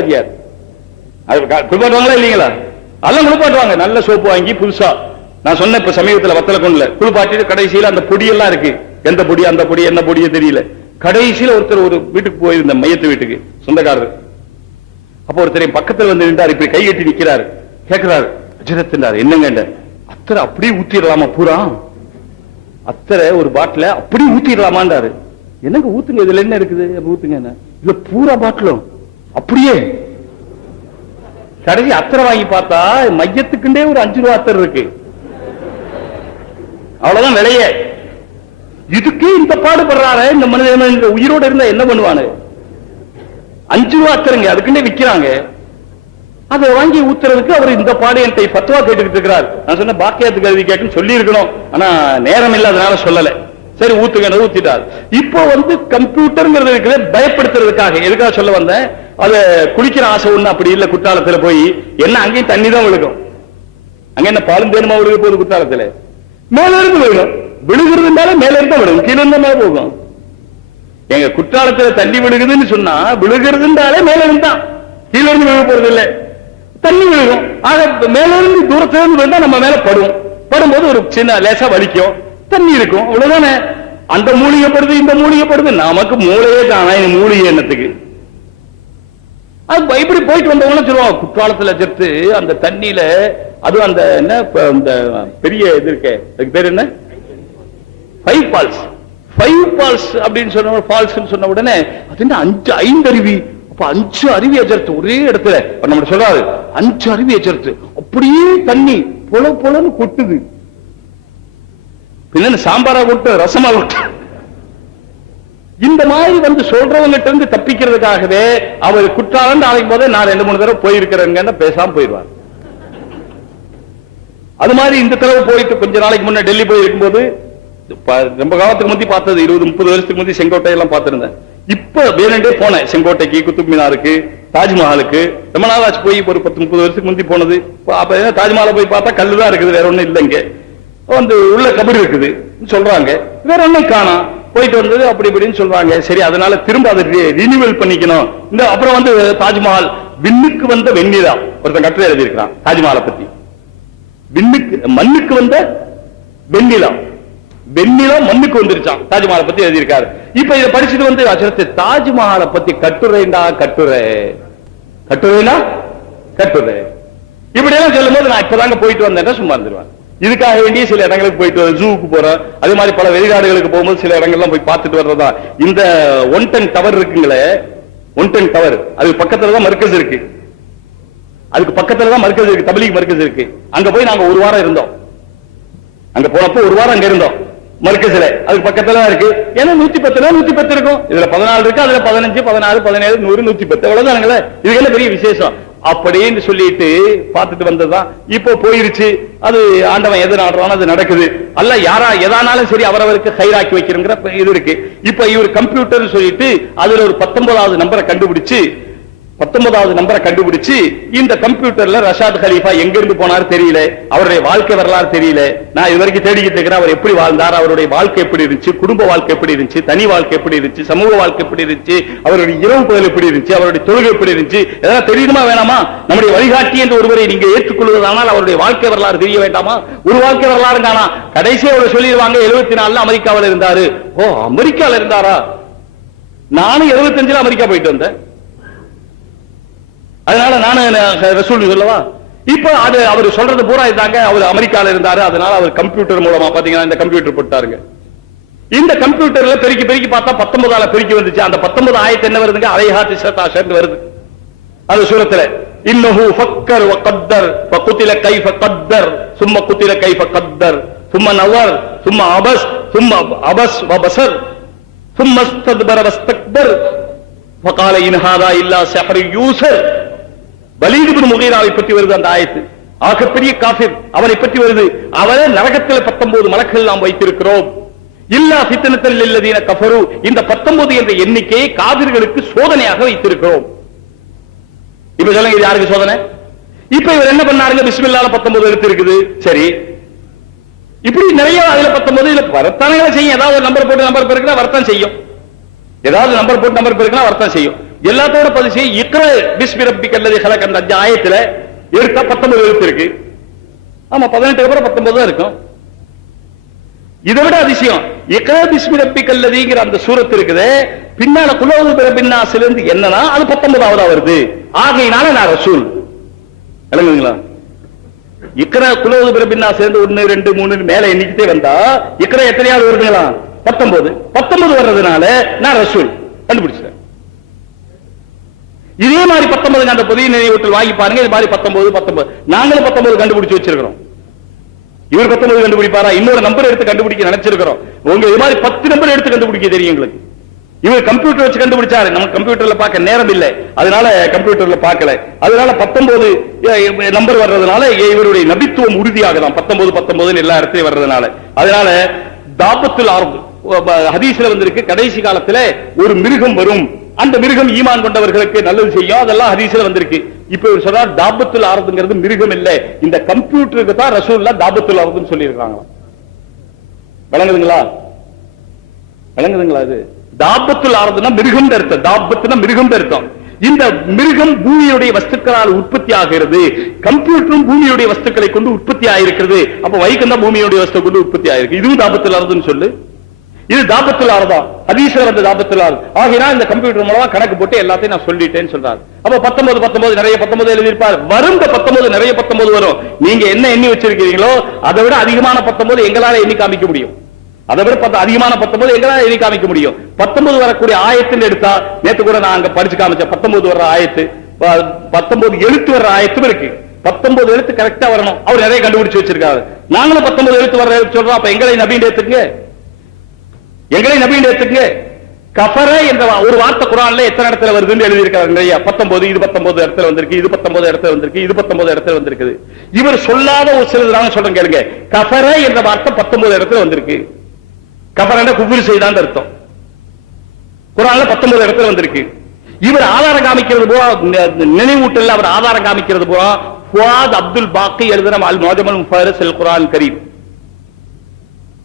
குளிப்பாட்டுவாங்களா இல்லீங்களா? அதெல்லாம் குளிப்பாட்டுவாங்க. நல்ல சோப்பு வாங்கி புதுசா நான் சொன்ன இப்ப சமீபத்தில் வத்தல கொண்டுல குளிப்பாட்டிட்டு கடைசியில அந்த பொடியெல்லாம் இருக்கு, எந்த பொடி அந்த பொடி என்ன பொடியே தெரியல. கடைசியில ஒருத்தர் ஒரு வீட்டுக்கு போயிருந்த மையத்து வீட்டுக்கு சொந்தக்காரர். அப்ப ஒருத்தர் பக்கத்தில் வந்து நின்றார், இப்படி கை கட்டி நிக்கிறாரு. கேட்கிறாரு, அஜரத்தினார் என்னங்க, அத்தரை அப்படியே ஊத்திடலாமா பூரா? அத்தரை ஒரு பாட்டில அப்படியே ஊத்திடலாமான்றாரு. என்னங்க ஊத்துங்க, இதுல என்ன இருக்குது ஊத்துங்க. என்ன இல்ல பூரா பாட்டிலும் அப்படியே. கடைசி அத்தரை வாங்கி பார்த்தா மையத்துக்குண்டே ஒரு 5 ரூபா அத்தர் இருக்கு, அவ்வளவுதான் விலையே. இதுக்கு இந்த பாடுபடுறாரு இந்த மனிதன், உயிரோடு இருந்தா என்ன பண்ணுவானு? 5 ரூபா அத்தருங்க, அதுக்குண்டே விக்கிறாங்க. அதை வாங்கி ஊத்துறதுக்கு அவர் இந்த பாடு என்கிட்ட பத்துவா கேட்டுக்கிட்டு இருக்கிறார். நான் சொன்ன பாக்கியத்துக்கு கல்வி கேட்கும் சொல்லி இருக்கணும், ஆனா நேரம் இல்லாதனால சொல்லல. சரி ஊத்துங்க, ஊத்திட்டார். இப்போ வந்து கம்ப்யூட்டர்ங்கிறது இருக்குது பயப்படுத்துறதுக்காக. எதுக்காக சொல்ல வந்தேன், அத குளிக்கிற ஆசை ஒண்ணு அப்படி இல்ல. குற்றாலத்துல போய் என்ன அங்கேயும் தண்ணி தான் விழுகும், அங்க என்ன பாலும் தேனுமா விழுக போகுது? குற்றாலத்துல மேல இருந்து விழுகும், விழுகிறதுனால மேல இருந்தா விழுகும், கீழே இருந்தா மேல போகும். எங்க குற்றாலத்துல தண்ணி விழுகுதுன்னு சொன்னா விழுகிறதுனாலே மேல இருந்தா, கீழே இருந்து விழுக போறது இல்லை, தண்ணி விழுகும். ஆக மேல இருந்து தூரத்துல இருந்து விழுந்தா நம்ம மேல படும், படும்போது ஒரு சின்ன லேசா வலிக்கும், தண்ணி இருக்கும், அவ்வளவுதானே. அந்த மூலிகைப்படுது இந்த மூலிகைப்படுது, நமக்கு மூளையே தானா இந்த மூலிகை எண்ணத்துக்கு. அது இப்படி போயிட்டு வந்தவங்க சொல்லுவாங்க குற்றாலத்துல சேர்த்து அந்த தண்ணியில, அதுவும் அந்த என்ன இந்த பெரிய இது இருக்கே, அதுக்கு பேர் என்ன, 5 ஃபால்ஸ். 5 ஃபால்ஸ் அப்படின்னு சொன்ன ஃபால்ஸ் சொன்ன உடனே அது என்ன 5 அருவி, அப்ப 5 அருவி எச்சரித்து ஒரே இடத்துல நம்ம சொல்றாரு. 5 அருவி எச்சரித்து அப்படியே தண்ணி பொல பொலன்னு கொட்டுது. பின்ன சாம்பாரா கொட்டு, ரசமா கொட்டு. இந்த மாதிரி வந்து சொல்றவங்கிட்ட இருந்து தப்பிக்கிறதுக்காகவே அவர் குற்றாலம் அழைக்கும் போதே நான் 2-3 தடவை போயிருக்கிறேங்க பேசாம போயிடுவார். அது மாதிரி இந்த தடவை போயிட்டு கொஞ்ச நாளைக்கு முன்ன டெல்லி போயிருக்கும் போது, ரொம்ப காலத்துக்கு முந்தி பார்த்தது, 20-30 வருஷத்துக்கு முந்தி செங்கோட்டை எல்லாம் பார்த்திருந்தேன். இப்ப வேணுண்டே போனேன் செங்கோட்டைக்கு, குத்துப் மினாருக்கு, தாஜ்மஹாலுக்கு. ரொம்ப நாள் ஆச்சு போய், ஒரு 10-30 வருஷத்துக்கு முந்தி போனது. அப்ப தாஜ்மஹாலை போய் பார்த்தா கல்லுதான் இருக்குது, வேற ஒண்ணும் இல்லைங்க. வந்து உள்ள கபடி இருக்குது சொல்றாங்க, வேற ஒண்ணும் காணோம். போயிட்டு வந்தது அப்படி இப்படின்னு சொல்றாங்க. சரி, அதனால திரும்ப அதை ரினிவல் பண்ணிக்கணும். இந்த அப்புறம் வந்து தாஜ்மஹால் விண்ணுக்கு வந்த வெண்ணிலா, ஒருத்தன் கட்டுரை எழுதியிருக்கான் தாஜ்மஹாலை பத்தி. விண்ணுக்கு மண்ணுக்கு வந்த வெண்ணிலா, வெண்ணிலா மண்ணுக்கு வந்துருச்சான், தாஜ்மஹாலை பத்தி எழுதியிருக்காரு. இப்ப இதை படிச்சுட்டு வந்து தாஜ்மஹாலை பத்தி கட்டுரைண்டா கட்டுரை, கட்டுரைனா கட்டுரை இப்படி எல்லாம் சொல்லும் போது நான் இப்பதாங்க போயிட்டு வந்தேன் சும்மா இருந்துருவேன். இதுக்காக வேண்டிய சில இடங்களுக்கு போயிட்டு வர, ஜூவுக்கு போறேன், அதே மாதிரி பல வெளிநாடுகளுக்கு போகும்போது சில இடங்கள்லாம் போய் பார்த்துட்டு வர்றதா. இந்த 1 டன் டவர் இருக்குங்களே, 1 டன் டவர், அது பக்கத்துல தான் மர்கஸ் இருக்கு, அதுக்கு பக்கத்துல தான் மர்கஸ் இருக்கு, தப்லீக் மர்கஸ் இருக்கு. அங்க போய் நாங்க 1 வாரம் இருந்தோம். அங்க போனப்போ 1 வாரம் அங்க இருந்தோம் மர்கஸ்ல, அதுக்கு பக்கத்துல இருக்கு. ஏன்னா 110 110 இருக்கும், இதுல 14 இருக்கு, அதுல 15 16 17 100 110 அவ்வளவுதானுங்களே. இதுக்கு என்ன பெரிய விசேஷம் அப்படின்னு சொல்லிட்டு பார்த்துட்டு வந்ததுதான். இப்போ போயிருச்சு, அது ஆண்டவன் எது நாடுறானோ அது நடக்குது. அல்ல யாரா எதானாலும் சரி அவரவருக்கு கைராக்கி வைக்கிறங்கிற இது இருக்கு. இப்ப இவர் கம்ப்யூட்டர் சொல்லிட்டு அதுல ஒரு 19வது நம்பரை கண்டுபிடிச்சு, 19வது நம்பரை கண்டுபிடிச்சு இந்த கம்ப்யூட்டர்ல ரஷாத் கலீஃபா எங்க இருந்து போனாரு தெரியல, அவருடைய வாழ்க்கை வரலாறு தெரியல. நான் இது வரைக்கும் தேடிக்கிட்டு இருக்கிறேன், அவர் எப்படி வாழ்ந்தார், அவருடைய வாழ்க்கை எப்படி இருந்துச்சு, குடும்ப வாழ்க்கை எப்படி இருந்துச்சு, தனி வாழ்க்கை எப்படி இருந்துச்சு, சமூக வாழ்க்கை எப்படி இருந்துச்சு, அவருடைய இரவு பகல் எப்படி இருந்துச்சு, அவருடைய தொழுகை எப்படி இருந்துச்சு, எதனா தெரியுமா வேணாமா? நம்முடைய வழிகாட்டி என்று ஒருவரை நீங்க ஏற்றுக்கொள்வதானால் அவருடைய வாழ்க்கை வரலாறு தெரிய வேண்டாமா? ஒரு வாழ்க்கை வரலாறு தானா? கடைசியா அவர் சொல்லிடுவாங்க 74 அமெரிக்காவில் இருந்தாரு. ஓ, அமெரிக்காவில் இருந்தாரா? நானும் 75 அமெரிக்கா போயிட்டு வந்தேன், அதனால நானும் ரசூல் சொல்லவா? இப்ப அது அவர் சொல்றது பூரா இதாங்க, அவர் அமெரிக்கால இருந்தாரு, அதனால அவர் கம்ப்யூட்டர் மூலமா பாத்தீங்கன்னா இந்த கம்ப்யூட்டர் போட்டாருங்க. இந்த கம்ப்யூட்டர்ல பெருக்கி பெருக்கி பார்த்தா 19ஆல பெருக்கி வந்துச்சு. அந்த 19 ஆயத்து என்ன வருதுங்க, அலைஹா திஸ்ஸாஷர் வருது. அது சூரத்துல இன்னஹு ஃபக்கர் வ கத்தர் ஃபகுதில கைஃப கத்தர் சும்ம குதில கைஃப கத்தர் சும்ம நவர் சும்ம அபஸ் சும்ம அபஸ் வ பஸர் சும்ம இஸ்தக்பர வஸ்தக்பர் ஃபகால இன் ஹாதா இல்லா ஸஹ்ரு யூஸர். வலீத் இப்னு முகீராவை பற்றி வருது அந்த ஆயத்து. ஆகப்பெரிய காஃபிர், அவனை பற்றி வருது. அவரை நரகத்தில் 19 மலக்குகள் நாம் வைத்திருக்கிறோம். இல்லா ஃபித்னத்தல் லில்லதீன கஃபரு, இந்த 19 என்ற எண்ணிக்கையை காபிர்களுக்கு சோதனையாக வைத்திருக்கிறோம். இப்ப சொல்லுங்க, இது யாருக்கு சோதனை? இப்ப இவர் என்ன பண்ணாருங்க, பிஸ்மில்லாஹ்ல 19 எழுத்து இருக்குது. சரி, இப்படி நிறைய அதுல 19 இதுல வரத்தானங்களை செய்யும். ஏதாவது நம்பர் போட்டு நம்பர் பெருக்கினா வரத்தான் செய்யும், ஏதாவது நம்பர் போட்டு நம்பர் பெருக்கினா வரத்தான் செய்யும். எல்லாத்தோட பதிவு செய்ய இக்ர பிஸ்மி ரப்பிக்கல் லதீ ஹலக் அந்த ஆயத்துல எடுத்தா 19 எழுத்து இருக்கு. ஆமா 18 அப்புறம் 19 தான் இருக்கும். இதை விட அதிசயம் இக்ரா பிஸ்மி ரப்பிக்கல் லதீங்கிற அந்த சூரத் இருக்குது, பின்னால குல் அஊது பிரப்பின் நாஸ்ல இருந்து என்னன்னா அது 19ஆவதா வருது. ஆகையினால நான் ரசூல். விளங்குங்களா? இக்ரா குல் அஊது பிரப்பின் நாஸ்ல இருந்து 1 2 3 மேல எண்ணிக்கிட்டே வந்தா இக்ரா எத்தனையாவது வருதுங்களா? 19 வர்றதுனால நான் ரசூல் கண்டுபிடிச்சேன். இதே மாதிரி 19 அந்த புதிய நினைவூட்டல் வாங்கி பாருங்க. இது மாதிரி 19 நாங்களும் 19 கண்டுபிடிச்சு வச்சிருக்கிறோம். இவர் 19 கண்டுபிடிப்பாரா? இன்னொரு நம்பர் எடுத்து கண்டுபிடிக்க நினைச்சிருக்கிறோம். உங்க இது மாதிரி 10 நம்பர் எடுத்து கண்டுபிடிக்க தெரியும் எங்களுக்கு. இவர் கம்ப்யூட்டர் வச்சு கண்டுபிடிச்சாரு, நம்ம கம்ப்யூட்டர்ல பார்க்க நேரம் இல்லை, அதனால கம்ப்யூட்டர்ல பார்க்கல. அதனால 19 நம்பர் வர்றதுனால இவருடைய நபித்துவம் உறுதியாகலாம். 19 எல்லா இடத்தையும் வர்றதுனால. அதனால தாபத்துல் அர்த் ஹதீஸ்ல வந்திருக்கு, கடைசி காலத்துல ஒரு மிருகம் வரும், அந்த மிருகம் ஈமான் கொண்டவர்களுக்கு நல்லது செய்யும், அதெல்லாம் ஹதீஸ்ல வந்திருக்கு. இப்ப இவர் சொல்றார் தாபத்துல் அர்த்ங்கிறது மிருகம் இல்ல, இந்த கம்ப்யூட்டருக்கு தான் ரசூலுல்லாஹ் தாபத்துல் அர்த்னு சொல்லி இருக்காங்க. விளங்குதுங்களா? இது தாபத்துல் அர்த்னா மிருகம் அர்த்தம். தாபத்துனா மிருகம் அர்த்தம். இந்த மிருகம் பூமியுடைய வஸ்துக்களால் உற்பத்தி ஆகிறது, கம்ப்யூட்டரும் பூமியுடைய வஸ்துக்களை கொண்டு உற்பத்தி ஆயிருக்கிறது. அப்ப வைக்கம் தான் பூமியுடைய வஸ்து கொண்டு உற்பத்தி ஆயிருக்கு. இதுவும் தாபத்துல் அர்த்னு சொல்லு. இது தாபத்துல் அர்த் தான், ஹதீஸ்ல வந்த தாபத்துல் அர்த். ஆகையினால் இந்த கம்ப்யூட்டர் மூலமா கணக்கு போட்டு எல்லாத்தையும் நான் சொல்லிட்டேன்னு சொல்றாரு. அப்ப 19 நிறைய 19 எழுதியிருப்பார். வரும் 19 நிறைய 19 வரும். நீங்க என்ன எண்ணி வச்சிருக்கீங்களோ அதை விட அதிகமான 19 எங்களால எண்ணி காமிக்க முடியும். அதை விட அதிகமான 19 எங்களால எண்ணி காமிக்க முடியும். 19 வரக்கூடிய ஆயத்துன்னு எடுத்தா, நேத்து கூட நான் அங்க படிச்சு காமிச்சேன், 19 வர்ற ஆயத்து, 19 எழுத்து வர்ற ஆயத்தும் இருக்கு. 19 எழுத்து கரெக்டா வரணும். அவர் நிறைய கண்டுபிடிச்சு வச்சிருக்காரு. நாங்களும் 19 எழுத்து வர்ற சொல்றோம். அப்ப எங்களை நபின்னு ஏத்துக்குங்க, எங்களை நபின்னு ஏத்துக்குங்க. கஃபர என்ற ஒரு வார்த்தை குர்ஆன்ல எத்தனை இடத்துல வருதுன்னு எழுதி இருக்காரு நிறைய. 19 இது 19 இடத்துல வந்திருக்கு, இது 19 இடத்துல வந்திருக்கு, இது 19 இடத்துல வந்திருக்குது. இவர் சொல்லாத ஒரு சிலர் சொல்றேன் கேளுங்க. கஃபர என்ற வார்த்தை 19 இடத்துல வந்திருக்கு. கஃபரன்னா குஃப்ர் செய்தான் அர்த்தம். குர்ஆன்ல 19 இடத்துல வந்திருக்கு. இவர் ஆதாரம் காமிக்கிறது போல நினைவூட்டல், அவர் ஆதாரம் காமிக்கிறது போல ஃபுஆத் அப்துல் பாக்கி எழுதுற அல் முஅஜமுல் முஃபரஸ் அல் குர்ஆன் கரீம்,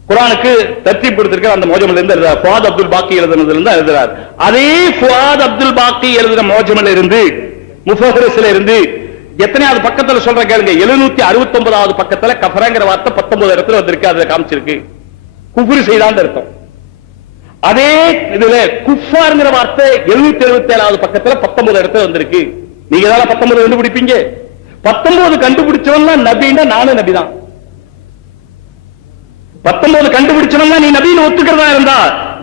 குர்ஆனுக்கு தர்த்தீப் கொடுத்திருக்கிற அந்த மோஜமில் இருந்து எழுதுறார். ஃபுஆத் அப்துல் பாக்கி எழுதுனதுல இருந்து எழுதுறார். அதே ஃபுஆத் அப்துல் பாக்கி எழுதுற மோஜமில் இருந்து முஃபரஸ்ல இருந்து எத்தனையாவது பக்கத்துல சொல்ற கேளுங்க, 769வது பக்கத்துல கஃபரங்கிற வார்த்தை 19 இடத்துல வந்திருக்கு. அதுல காமிச்சிருக்கு குஃப்ர் செய்தான் அர்த்தம். அதே இதுல குஃபார்ங்கிற வார்த்தை 777வது பக்கத்துல 19 இடத்துல வந்திருக்கு. நீங்க தான 19 கண்டுபிடிப்பீங்க. 19 கண்டுபிடிச்சவன் நபின்னா நானும் நபிதான். 19 கண்டுபிடிச்சவன் நீ நபின்னு ஒத்துக்கிறதா இருந்தா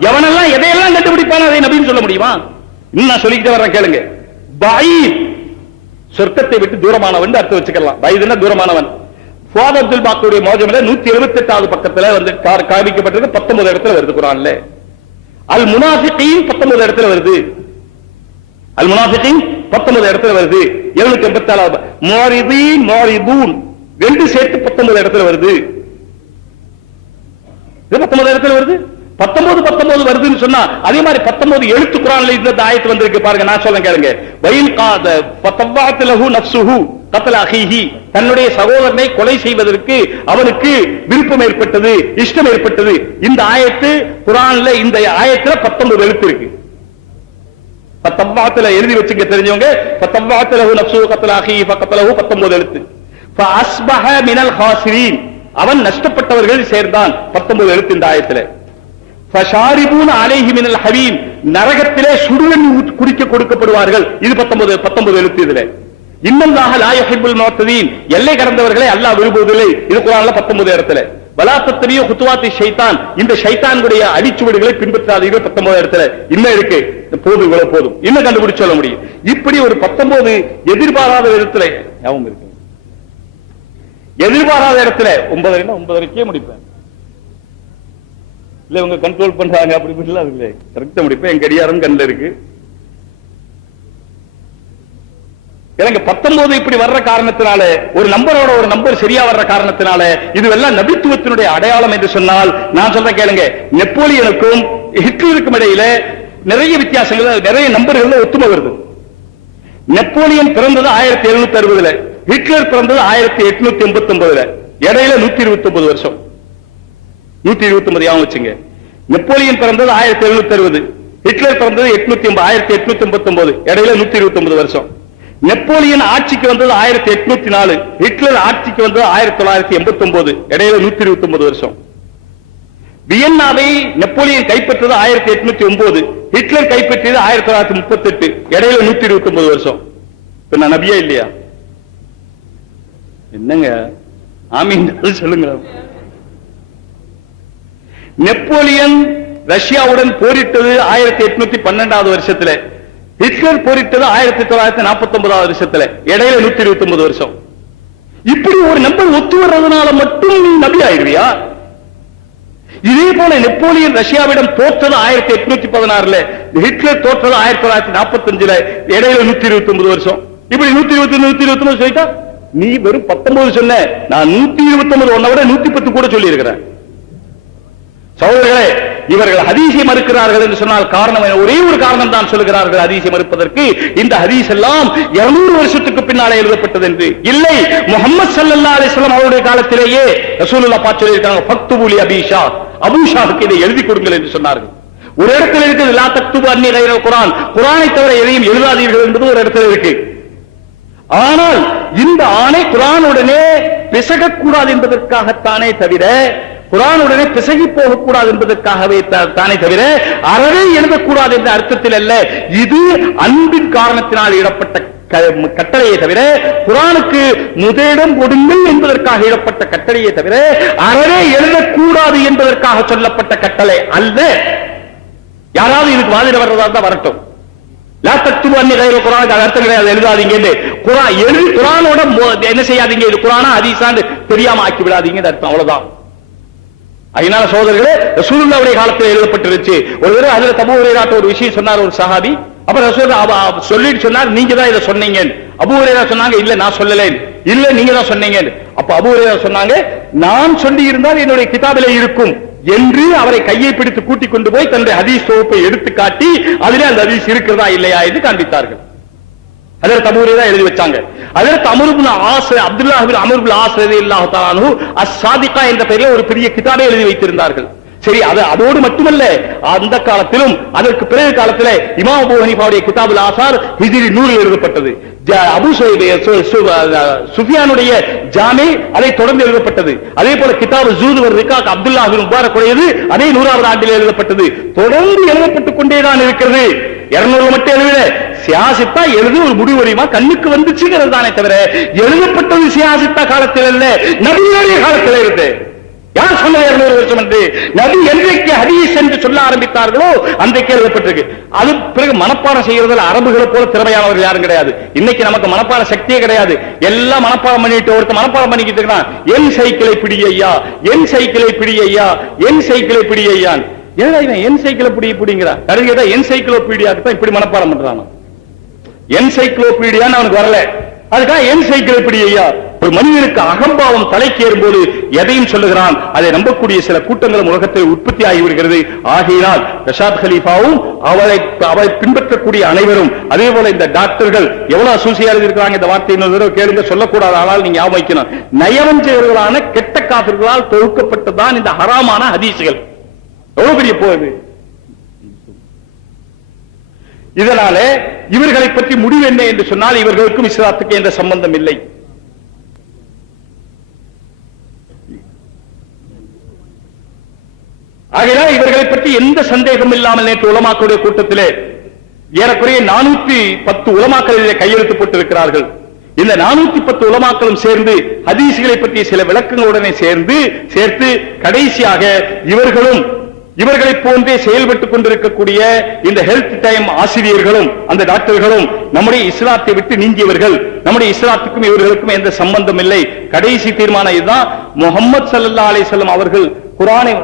எவனெல்லாம் எதையெல்லாம் கண்டுபிடிப்பான அதை நபின்னு சொல்ல முடியுமா? இன்னும் நான் சொல்லிக்கிட்டே வர்றேன் கேளுங்க. பஈத் சொர்க்கத்தை விட்டு தூரமானவன் அர்த்தம் வச்சுக்கலாம். பஈத்னா தூரமானவன். ஃபுஆத் அப்துல் பாக்கியுடைய மோஜமில 178வது பக்கத்துல வந்து காமிக்கப்பட்டிருக்கு. 19 இடத்துல வருது குர்ஆன்ல. அல் முனாஃபிகீன் 19 இடத்துல வருது. அல் முனாஃபிகீன் 19 இடத்துல வருது. 784 முஆரிதீன் முஆரிதூன் ரெண்டு சேர்த்து 19 இடத்துல வருது. 19 இடத்துல வருது. 19 வருதுன்னு சொன்னா அதே மாதிரி 19 எழுத்து குர்ஆன்ல இந்த ஆயத்து வந்திருக்கு பாருங்க. நான் சொல்றேன் கேளுங்க. வயின் காத ஃபதவஅத் லஹு நஃப்ஸுஹு கத்ல அஹீஹி, தன்னுடைய சகோதரனை கொலை செய்வதற்கு அவனுக்கு விருப்பம் ஏற்பட்டது, இஷ்டம் ஏற்பட்டது. இந்த ஆயத்து குர்ஆன்ல இந்த ஆயத்துல 19 எழுத்து இருக்கு. ஃபதவஅத்ல எழுதி வச்சுக்க தெரிஞ்சவங்க. ஃபதவஅத் லஹு நஃப்ஸுஹு கத்ல அஹீஹி ஃபகத்லஹு 19 எழுத்து. ஃபஅஸ்பஹ மினல் காசிரீன், அவன் நஷ்டப்பட்டவர்கள் சேர்ந்தான். 19 எழுத்து இந்த ஆயத்துல. ஃபஷாரிபூன அலைஹி மினல் ஹவீம், நரகத்திலே சுடுதண்ணி குடிக்க கொடுக்கப்படுவார்கள். இது 19 எழுத்து. இதுல இன்னல்லாஹ லா யுஹிப்புல் முஅ்ததீன், எல்லை கடந்தவர்களை அல்லாஹ் விரும்புவதில்லை. இது குர்ஆன்ல 19 இடத்துல. வலா தத்தபியு குதுவாத்தி ஷைத்தான், இந்த ஷைத்தானுடைய அடிச்சுவடுகளை பின்பற்றாதீர்கள் 19 இடத்துல. இன்னும் இருக்கு, போதும் இவ்வளவு போதும், இன்னும் கண்டுபிடிச்சு சொல்ல முடியும். இப்படி ஒரு 19 எதிர்பாராத இடத்துல ஞாபகம் இருக்கு. எதிர்பாராத இடத்துல 9:30 முடிப்பேன். இல்ல இவங்க கண்ட்ரோல் பண்றாங்க அப்படி இல்ல, கரெக்டா முடிப்பேன். என் கடியாரம் கண்ணில் இருக்கு. எனக்கு 19 இப்படி வர்ற காரணத்தினால, ஒரு நம்பரோட ஒரு நம்பர் சரியா வர்ற காரணத்தினால இதுவெல்லாம் நபித்துவத்தினுடைய அடையாளம் என்று சொன்னால், நான் சொல்றேன் கேளுங்க. நெப்போலியனுக்கும் ஹிட்லருக்கும் இடையில நிறைய வித்தியாசங்கள், நிறைய நம்பர்கள் ஒத்துமை வருது. நெப்போலியன் பிறந்தது 1760, ஹிட்லர் பிறந்தது 1889. இடையில 129 வருஷம். 129 யாவும் வச்சுங்க. நெப்போலியன் பிறந்தது 1760, ஹிட்லர் பிறந்தது 1889, இடையில 129 வருஷம். நெப்போலியன் ஆட்சிக்கு வந்தது 1804, ஹிட்லர் ஆட்சிக்கு வந்தது 1989, இடையில 129 வருஷம். வியன்னாவை நெப்போலியன் கைப்பற்றது 1809, ஹிட்லர் கைப்பற்றியது 1938, இடையில 129 வருஷம். இப்ப நான் நபியா இல்லையா? என்னங்க ஆமீன் சொல்லுங்க. நெப்போலியன் ரஷ்யாவுடன் போரிட்டது 1812 வருஷத்துல, ஹிட்லர் போரிட்டது 1949 வருஷத்துல, இடையில 129 வருஷம். இப்படி ஒரு நம்பர் ஒத்து வர்றதுனால மட்டும் நீ நபி ஆயிடுவியா? இதே போல நெப்போலியன் ரஷ்யாவிடம் தோற்றது 1816, ஹிட்லர் தோற்றது 1945, இடையில 129 வருஷம். இப்படி 129 சொல்லிட்டா நீ வெறும் 19 சொன்ன, நான் 129 ஒன்ன விட 110 கூட சொல்லி இருக்கிறேன். சகோதரர்களே, இவர்கள் ஹதீஸை மறுக்கிறார்கள் என்று சொன்னால் காரணம் ஒரே ஒரு காரணம் தான் சொல்லுகிறார்கள் ஹதீஸை மறுப்பதற்கு. இந்த ஹதீஸ் எல்லாம் 200 வருஷத்துக்கு பின்னாலே எழுதப்பட்டது என்று. இல்லை, முஹம்மது ஸல்லல்லாஹு அலைஹி வஸல்லம் அவருடைய காலத்திலேயே ரசூலுல்லாஹ் பாத்து சொல்லியிருக்காங்க, ஃபக்துபு அபீஷா, அபூஷாவுக்கு இதை எழுதி கொடுங்கள் என்று சொன்னார்கள். ஒரு இடத்துல இருக்குது லா தக்துபு அன்னி கைரல் குர்ஆன், குர்ஆனை தவிர எதையும் எழுதாதீர்கள் என்பது ஒரு இடத்துல இருக்கு. ஆனால் இந்த ஆணை குர்ஆனுடனே பிசகக்கூடாது என்பதற்காகத்தானே தவிர, குர்ஆனுடனே பிசகி போகக்கூடாது என்பதற்காகவே தானே தவிர அறவே எழுதக்கூடாது என்ற அர்த்தத்தில் அல்ல. இது அன்பின் காரணத்தினால் இடப்பட்ட கட்டளையை தவிர, குர்ஆனுக்கு முதலிடம் கொடுங்கள் என்பதற்காக இடப்பட்ட கட்டளையை தவிர அறவே எழுதக்கூடாது என்பதற்காக சொல்லப்பட்ட கட்டளை அல்ல. யாராவது இதுக்கு வாதிட வர்றதா தான் வரட்டும். லா தக்துபு அன்னி கைரல் குர்ஆன், அர்த்தம் கிடையாது, எழுதாதீங்க. குர்ஆனோட என்ன செய்யாதீங்க, இது குர்ஆனா ஹதீஸான்னு தெரியாம ஆக்கி விடாதீங்க அர்த்தம், அவ்வளவுதான். அதனால சகோதரர்களே, ரசூலுல்லாஹ்வுடைய காலத்தில் எழுதப்பட்டிருச்சு. ஒரு தடவை ஹஜ்ரத் அபூ ஹுரைரா ஒரு விஷயம் சொன்னார் ஒரு சஹாபி. அப்ப ரசூலுல்லாஹ் சொல்லிட்டு சொன்னார், நீங்க தான் இதை சொன்னீங்க. அபூ ஹுரைரா சொன்னாங்க, இல்ல நான் சொல்லல, இல்ல நீங்க தான் சொன்னீங்க. அப்ப அபூ ஹுரைரா சொன்னாங்க, நான் சொல்லி இருந்தால் என்னுடைய கிதாபிலே இருக்கும் என்று அவரை கையை பிடித்து கூட்டிக் கொண்டு போய் தன்னுடைய ஹதீஸ் தொகுப்பை எடுத்து காட்டி அதிலே அந்த ஹதீஸ் இருக்கிறதா இல்லையா என்று காண்பித்தார்கள். ஹஜ்ரத் அபூ ஹுரைரா எழுதி வச்சாங்க. ஹஜ்ரத் அம்ர் இப்னு ஆஸ், அப்துல்லாஹ் இப்னு அம்ர் இப்னு ஆஸ் ரலியல்லாஹு தஆலா அன்ஹு அஸ்-சாதிகா என்ற பெயரில் ஒரு பெரிய கிதாபை எழுதி வைத்திருந்தார்கள். சரி, அதோடு மட்டுமல்ல, அந்த காலத்திலும் அதற்கு பிறகு காலத்தில் இமாம் அபூ ஹனீஃபாவுடைய கிதாபுல் ஆசார் ஹிஜ்ரி 100 எழுதப்பட்டது. அபூ சுஃபியானுடைய ஜாமி அதை தொடர்ந்து எழுதப்பட்டது. அதே போல கிதாபு ஜூது வ ரிகாக் அப்துல்லாஹ் இப்னு முபாரக் உடையது அதே 100வது ஆண்டில் எழுதப்பட்டது. தொடர்ந்து எழுதப்பட்டுக் கொண்டேதான் இருக்கிறது. 200 மட்டும் எழுதல, சியாசித்தா எழுதி ஒரு முடிவு வரையுமா கண்ணுக்கு வந்துச்சுங்கிறது தானே தவிர எழுதப்பட்டது சியாசித்தா காலத்தில் அல்ல, நபியுடைய காலத்தில் இருந்து. யார் சொன்ன 200 வருஷம் என்று? நபி என்றைக்கு ஹதீஸ் என்று சொல்ல ஆரம்பித்தார்களோ அன்றைக்கு எழுதப்பட்டிருக்கு. அது பிறகு மனப்பாடம் செய்யறதுல அரபுகளை போல திறமையானவர்கள் யாரும் கிடையாது. இன்னைக்கு நமக்கு மனப்பாட சக்தியே கிடையாது. எல்லாம் மனப்பாடம் பண்ணிட்டு ஒருத்தர் மனப்பாடம் பண்ணிக்கிட்டு இருக்கான், என் சைக்கிளை பிடி ஐயா, என் சைக்கிளை பிடி ஐயா, என் சைக்கிளை பிடி ஐயான். ஏன்னா இவன் என் சைக்கிளை பிடிங்கிறான். கருங்கேட்டா என்சைக்ளோபீடியாக்கு தான் இப்படி மனப்பாடம் பண்றான். என்சைக்ளோபீடியான்னு அவனுக்கு வரல, அதுக்காக என் சைக்கிளை பிடி ஐயா. ஒரு மனிதனுக்கு அகம்பாவம் தலைக்கேறும் போது எதையும் சொல்லுகிறான், அதை நம்பக்கூடிய சில கூட்டங்களும் உலகத்தில் உற்பத்தி ஆகிவிடுகிறது. ஆகையினால் ரஷாத் கலீஃபாவும் அவரை பின்பற்றக்கூடிய அனைவரும், அதே போல இந்த டாக்டர்கள் எவ்வளவு அசூசியா இருக்கிறாங்க, இந்த வார்த்தை இன்னொரு தடவை கேளுங்க, சொல்லக்கூடாது, ஆனால் நீங்க ஞாபகம் வைக்கணும். நயவஞ்சகர்களான கெட்ட காபிர்களால் தொகுக்கப்பட்டதான் இந்த ஹராமான ஹதீஸ்கள். எவ்வளவு பெரிய போகுது. இதனால இவர்களை பற்றி முடிவு என்ன என்று சொன்னால், இவர்களுக்கும் இஸ்லாத்துக்கு எந்த சம்பந்தம் இல்லை. ஆகையால் இவர்களை பற்றி எந்த சந்தேகம் இல்லாமல் நேற்று உலமாக்களுடைய கூட்டத்திலே ஏறக்குறைய 410 உலமாக்கள் இதிலே கையெழுத்து போட்டிருக்கிறார்கள். இந்த 410 உலமாக்களும் சேர்ந்து ஹதீஸ்களை பற்றிய சில விளக்கங்களுடனே சேர்த்து கடைசியாக இவர்களும் இவர்களை போன்றே செயல்பட்டுக் கொண்டிருக்கக்கூடிய இந்த ஹெல்த் டைம் ஆசிரியர்களும் அந்த டாக்டர்களும் நம்முடைய இஸ்லாத்தை விட்டு நீங்கியவர்கள், நம்முடைய இஸ்லாத்துக்கும் இவர்களுக்கும் எந்த சம்பந்தம் இல்லை. கடைசி தீர்மானம் இதுதான். முஹம்மது ஸல்லல்லாஹு அலைஹி வஸல்லம் அவர்கள் குர்ஆனை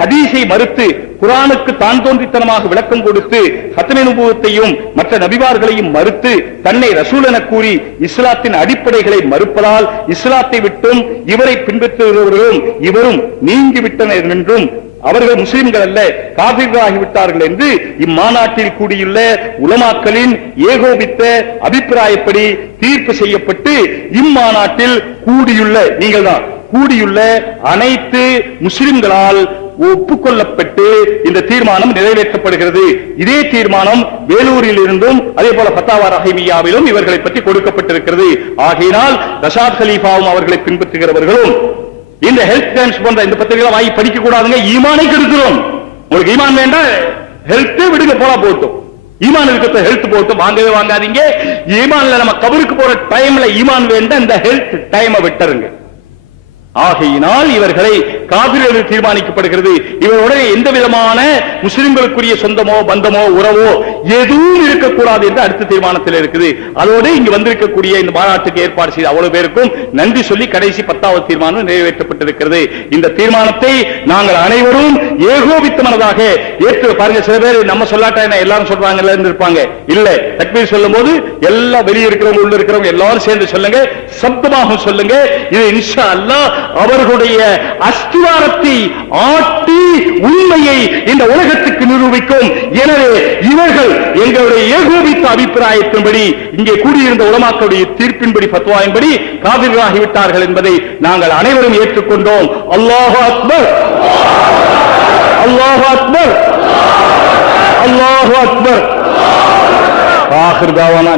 ஹதீஸை மறுத்து குர்ஆனுக்கு தான் தோன்றித்தனமாக விளக்கம் கொடுத்து ஹத்மே நுபுவத்தையும் மற்ற நபிமார்களையும் மறுத்து தன்னை ரசூல் என கூறி இஸ்லாத்தின் அடிப்படைகளை மறுப்பதால் இஸ்லாத்தை விட்டும் இவரை பின்பற்றுகிறவர்களும் இவரும் நீங்கிவிட்டனர் என்றும் அவர்கள் முஸ்லிம்கள் அல்ல, காபிர்களாகிவிட்டார்கள் என்று இம்மாநாட்டில் கூடியுள்ள உலமாக்களின் ஏகோபித்த அபிப்பிராயப்படி தீர்ப்பு செய்யப்பட்டு இம்மாநாட்டில் கூடியுள்ள நீங்கள் தான் கூடியுள்ள அனைத்து முஸ்லிம்களால் ஒப்புக்கொள்ளப்பட்டு இந்த தீர்மானம் நிறைவேற்றப்படுகிறது. இதே தீர்மானம் வேலூரில் இருந்தும் அதே போல ஃபத்தாவா ரஹீமியாவிலும் இவர்களை பற்றி கொடுக்கப்பட்டிருக்கிறது. ஆகையினால் ரஷாத் கலீஃபாவும் அவர்களை பின்பற்றுகிறவர்களும் இந்த ஹெல்த் டைம்ஸ் போன்ற இந்த பத்திரிகை வாங்கி படிக்க கூடாதுங்க. ஈமானை கெடுக்கிறோம். உங்களுக்கு ஈமான் வேண்டாம், ஹெல்த் விடுங்க, போலாம் போட்டும். ஈமான் இருக்கிற ஹெல்த் போட்டு வாங்கவே வாங்காதீங்க. ஈமான்ல நம்ம கபருக்கு போற டைம்ல ஈமான் வேண்டாம், இந்த ஹெல்த் டைமை விட்டுருங்க. ஆகையினால் இவர்களை காபிர்கள் என்று தீர்மானிக்கப்படுகிறது. இவருடைய எந்த விதமான முஸ்லிம்களுக்குரிய சொந்தமோ பந்தமோ உறவோ எதுவும் இருக்கக்கூடாது என்று அடுத்த தீர்மானத்தில் இருக்குது. அதோடு இங்கு வந்திருக்கக்கூடிய இந்த மாநாட்டுக்கு ஏற்பாடு செய்த அவ்வளவு பேருக்கும் நன்றி சொல்லி கடைசி 10வது தீர்மானம் நிறைவேற்றப்பட்டிருக்கிறது. இந்த தீர்மானத்தை நாங்கள் அனைவரும் ஏகோபித்த மனதாக ஏற்று பாருங்க. சில பேர் நம்ம சொல்லாட்டா என்ன எல்லாரும் சொல்றாங்க இருப்பாங்க. இல்ல, தக்பீர் சொல்லும் போது எல்லாம் வெளியே இருக்கிறவங்க உள்ள இருக்கிறவங்க எல்லாரும் சேர்ந்து சொல்லுங்க, சப்தமாக சொல்லுங்க. இது இன்ஷா அல்லாஹ் அவர்களுடைய அஸ்திவாரத்தை ஆட்டி உண்மையை இந்த உலகத்துக்கு நிரூபிக்கும். எனவே இவர்கள் எங்களுடைய ஏகோபித்த அபிப்பிராயத்தின்படி இங்கே கூடியிருந்த உலமாக்களுடைய தீர்ப்பின்படி ஃபத்வாவின்படி காபிர்களாகிவிட்டார்கள் என்பதை நாங்கள் அனைவரும் ஏற்றுக்கொண்டோம். அல்லாஹு அக்பர், அல்லாஹு அக்பர், அல்லாஹு அக்பர். ஆகிர் தாவானா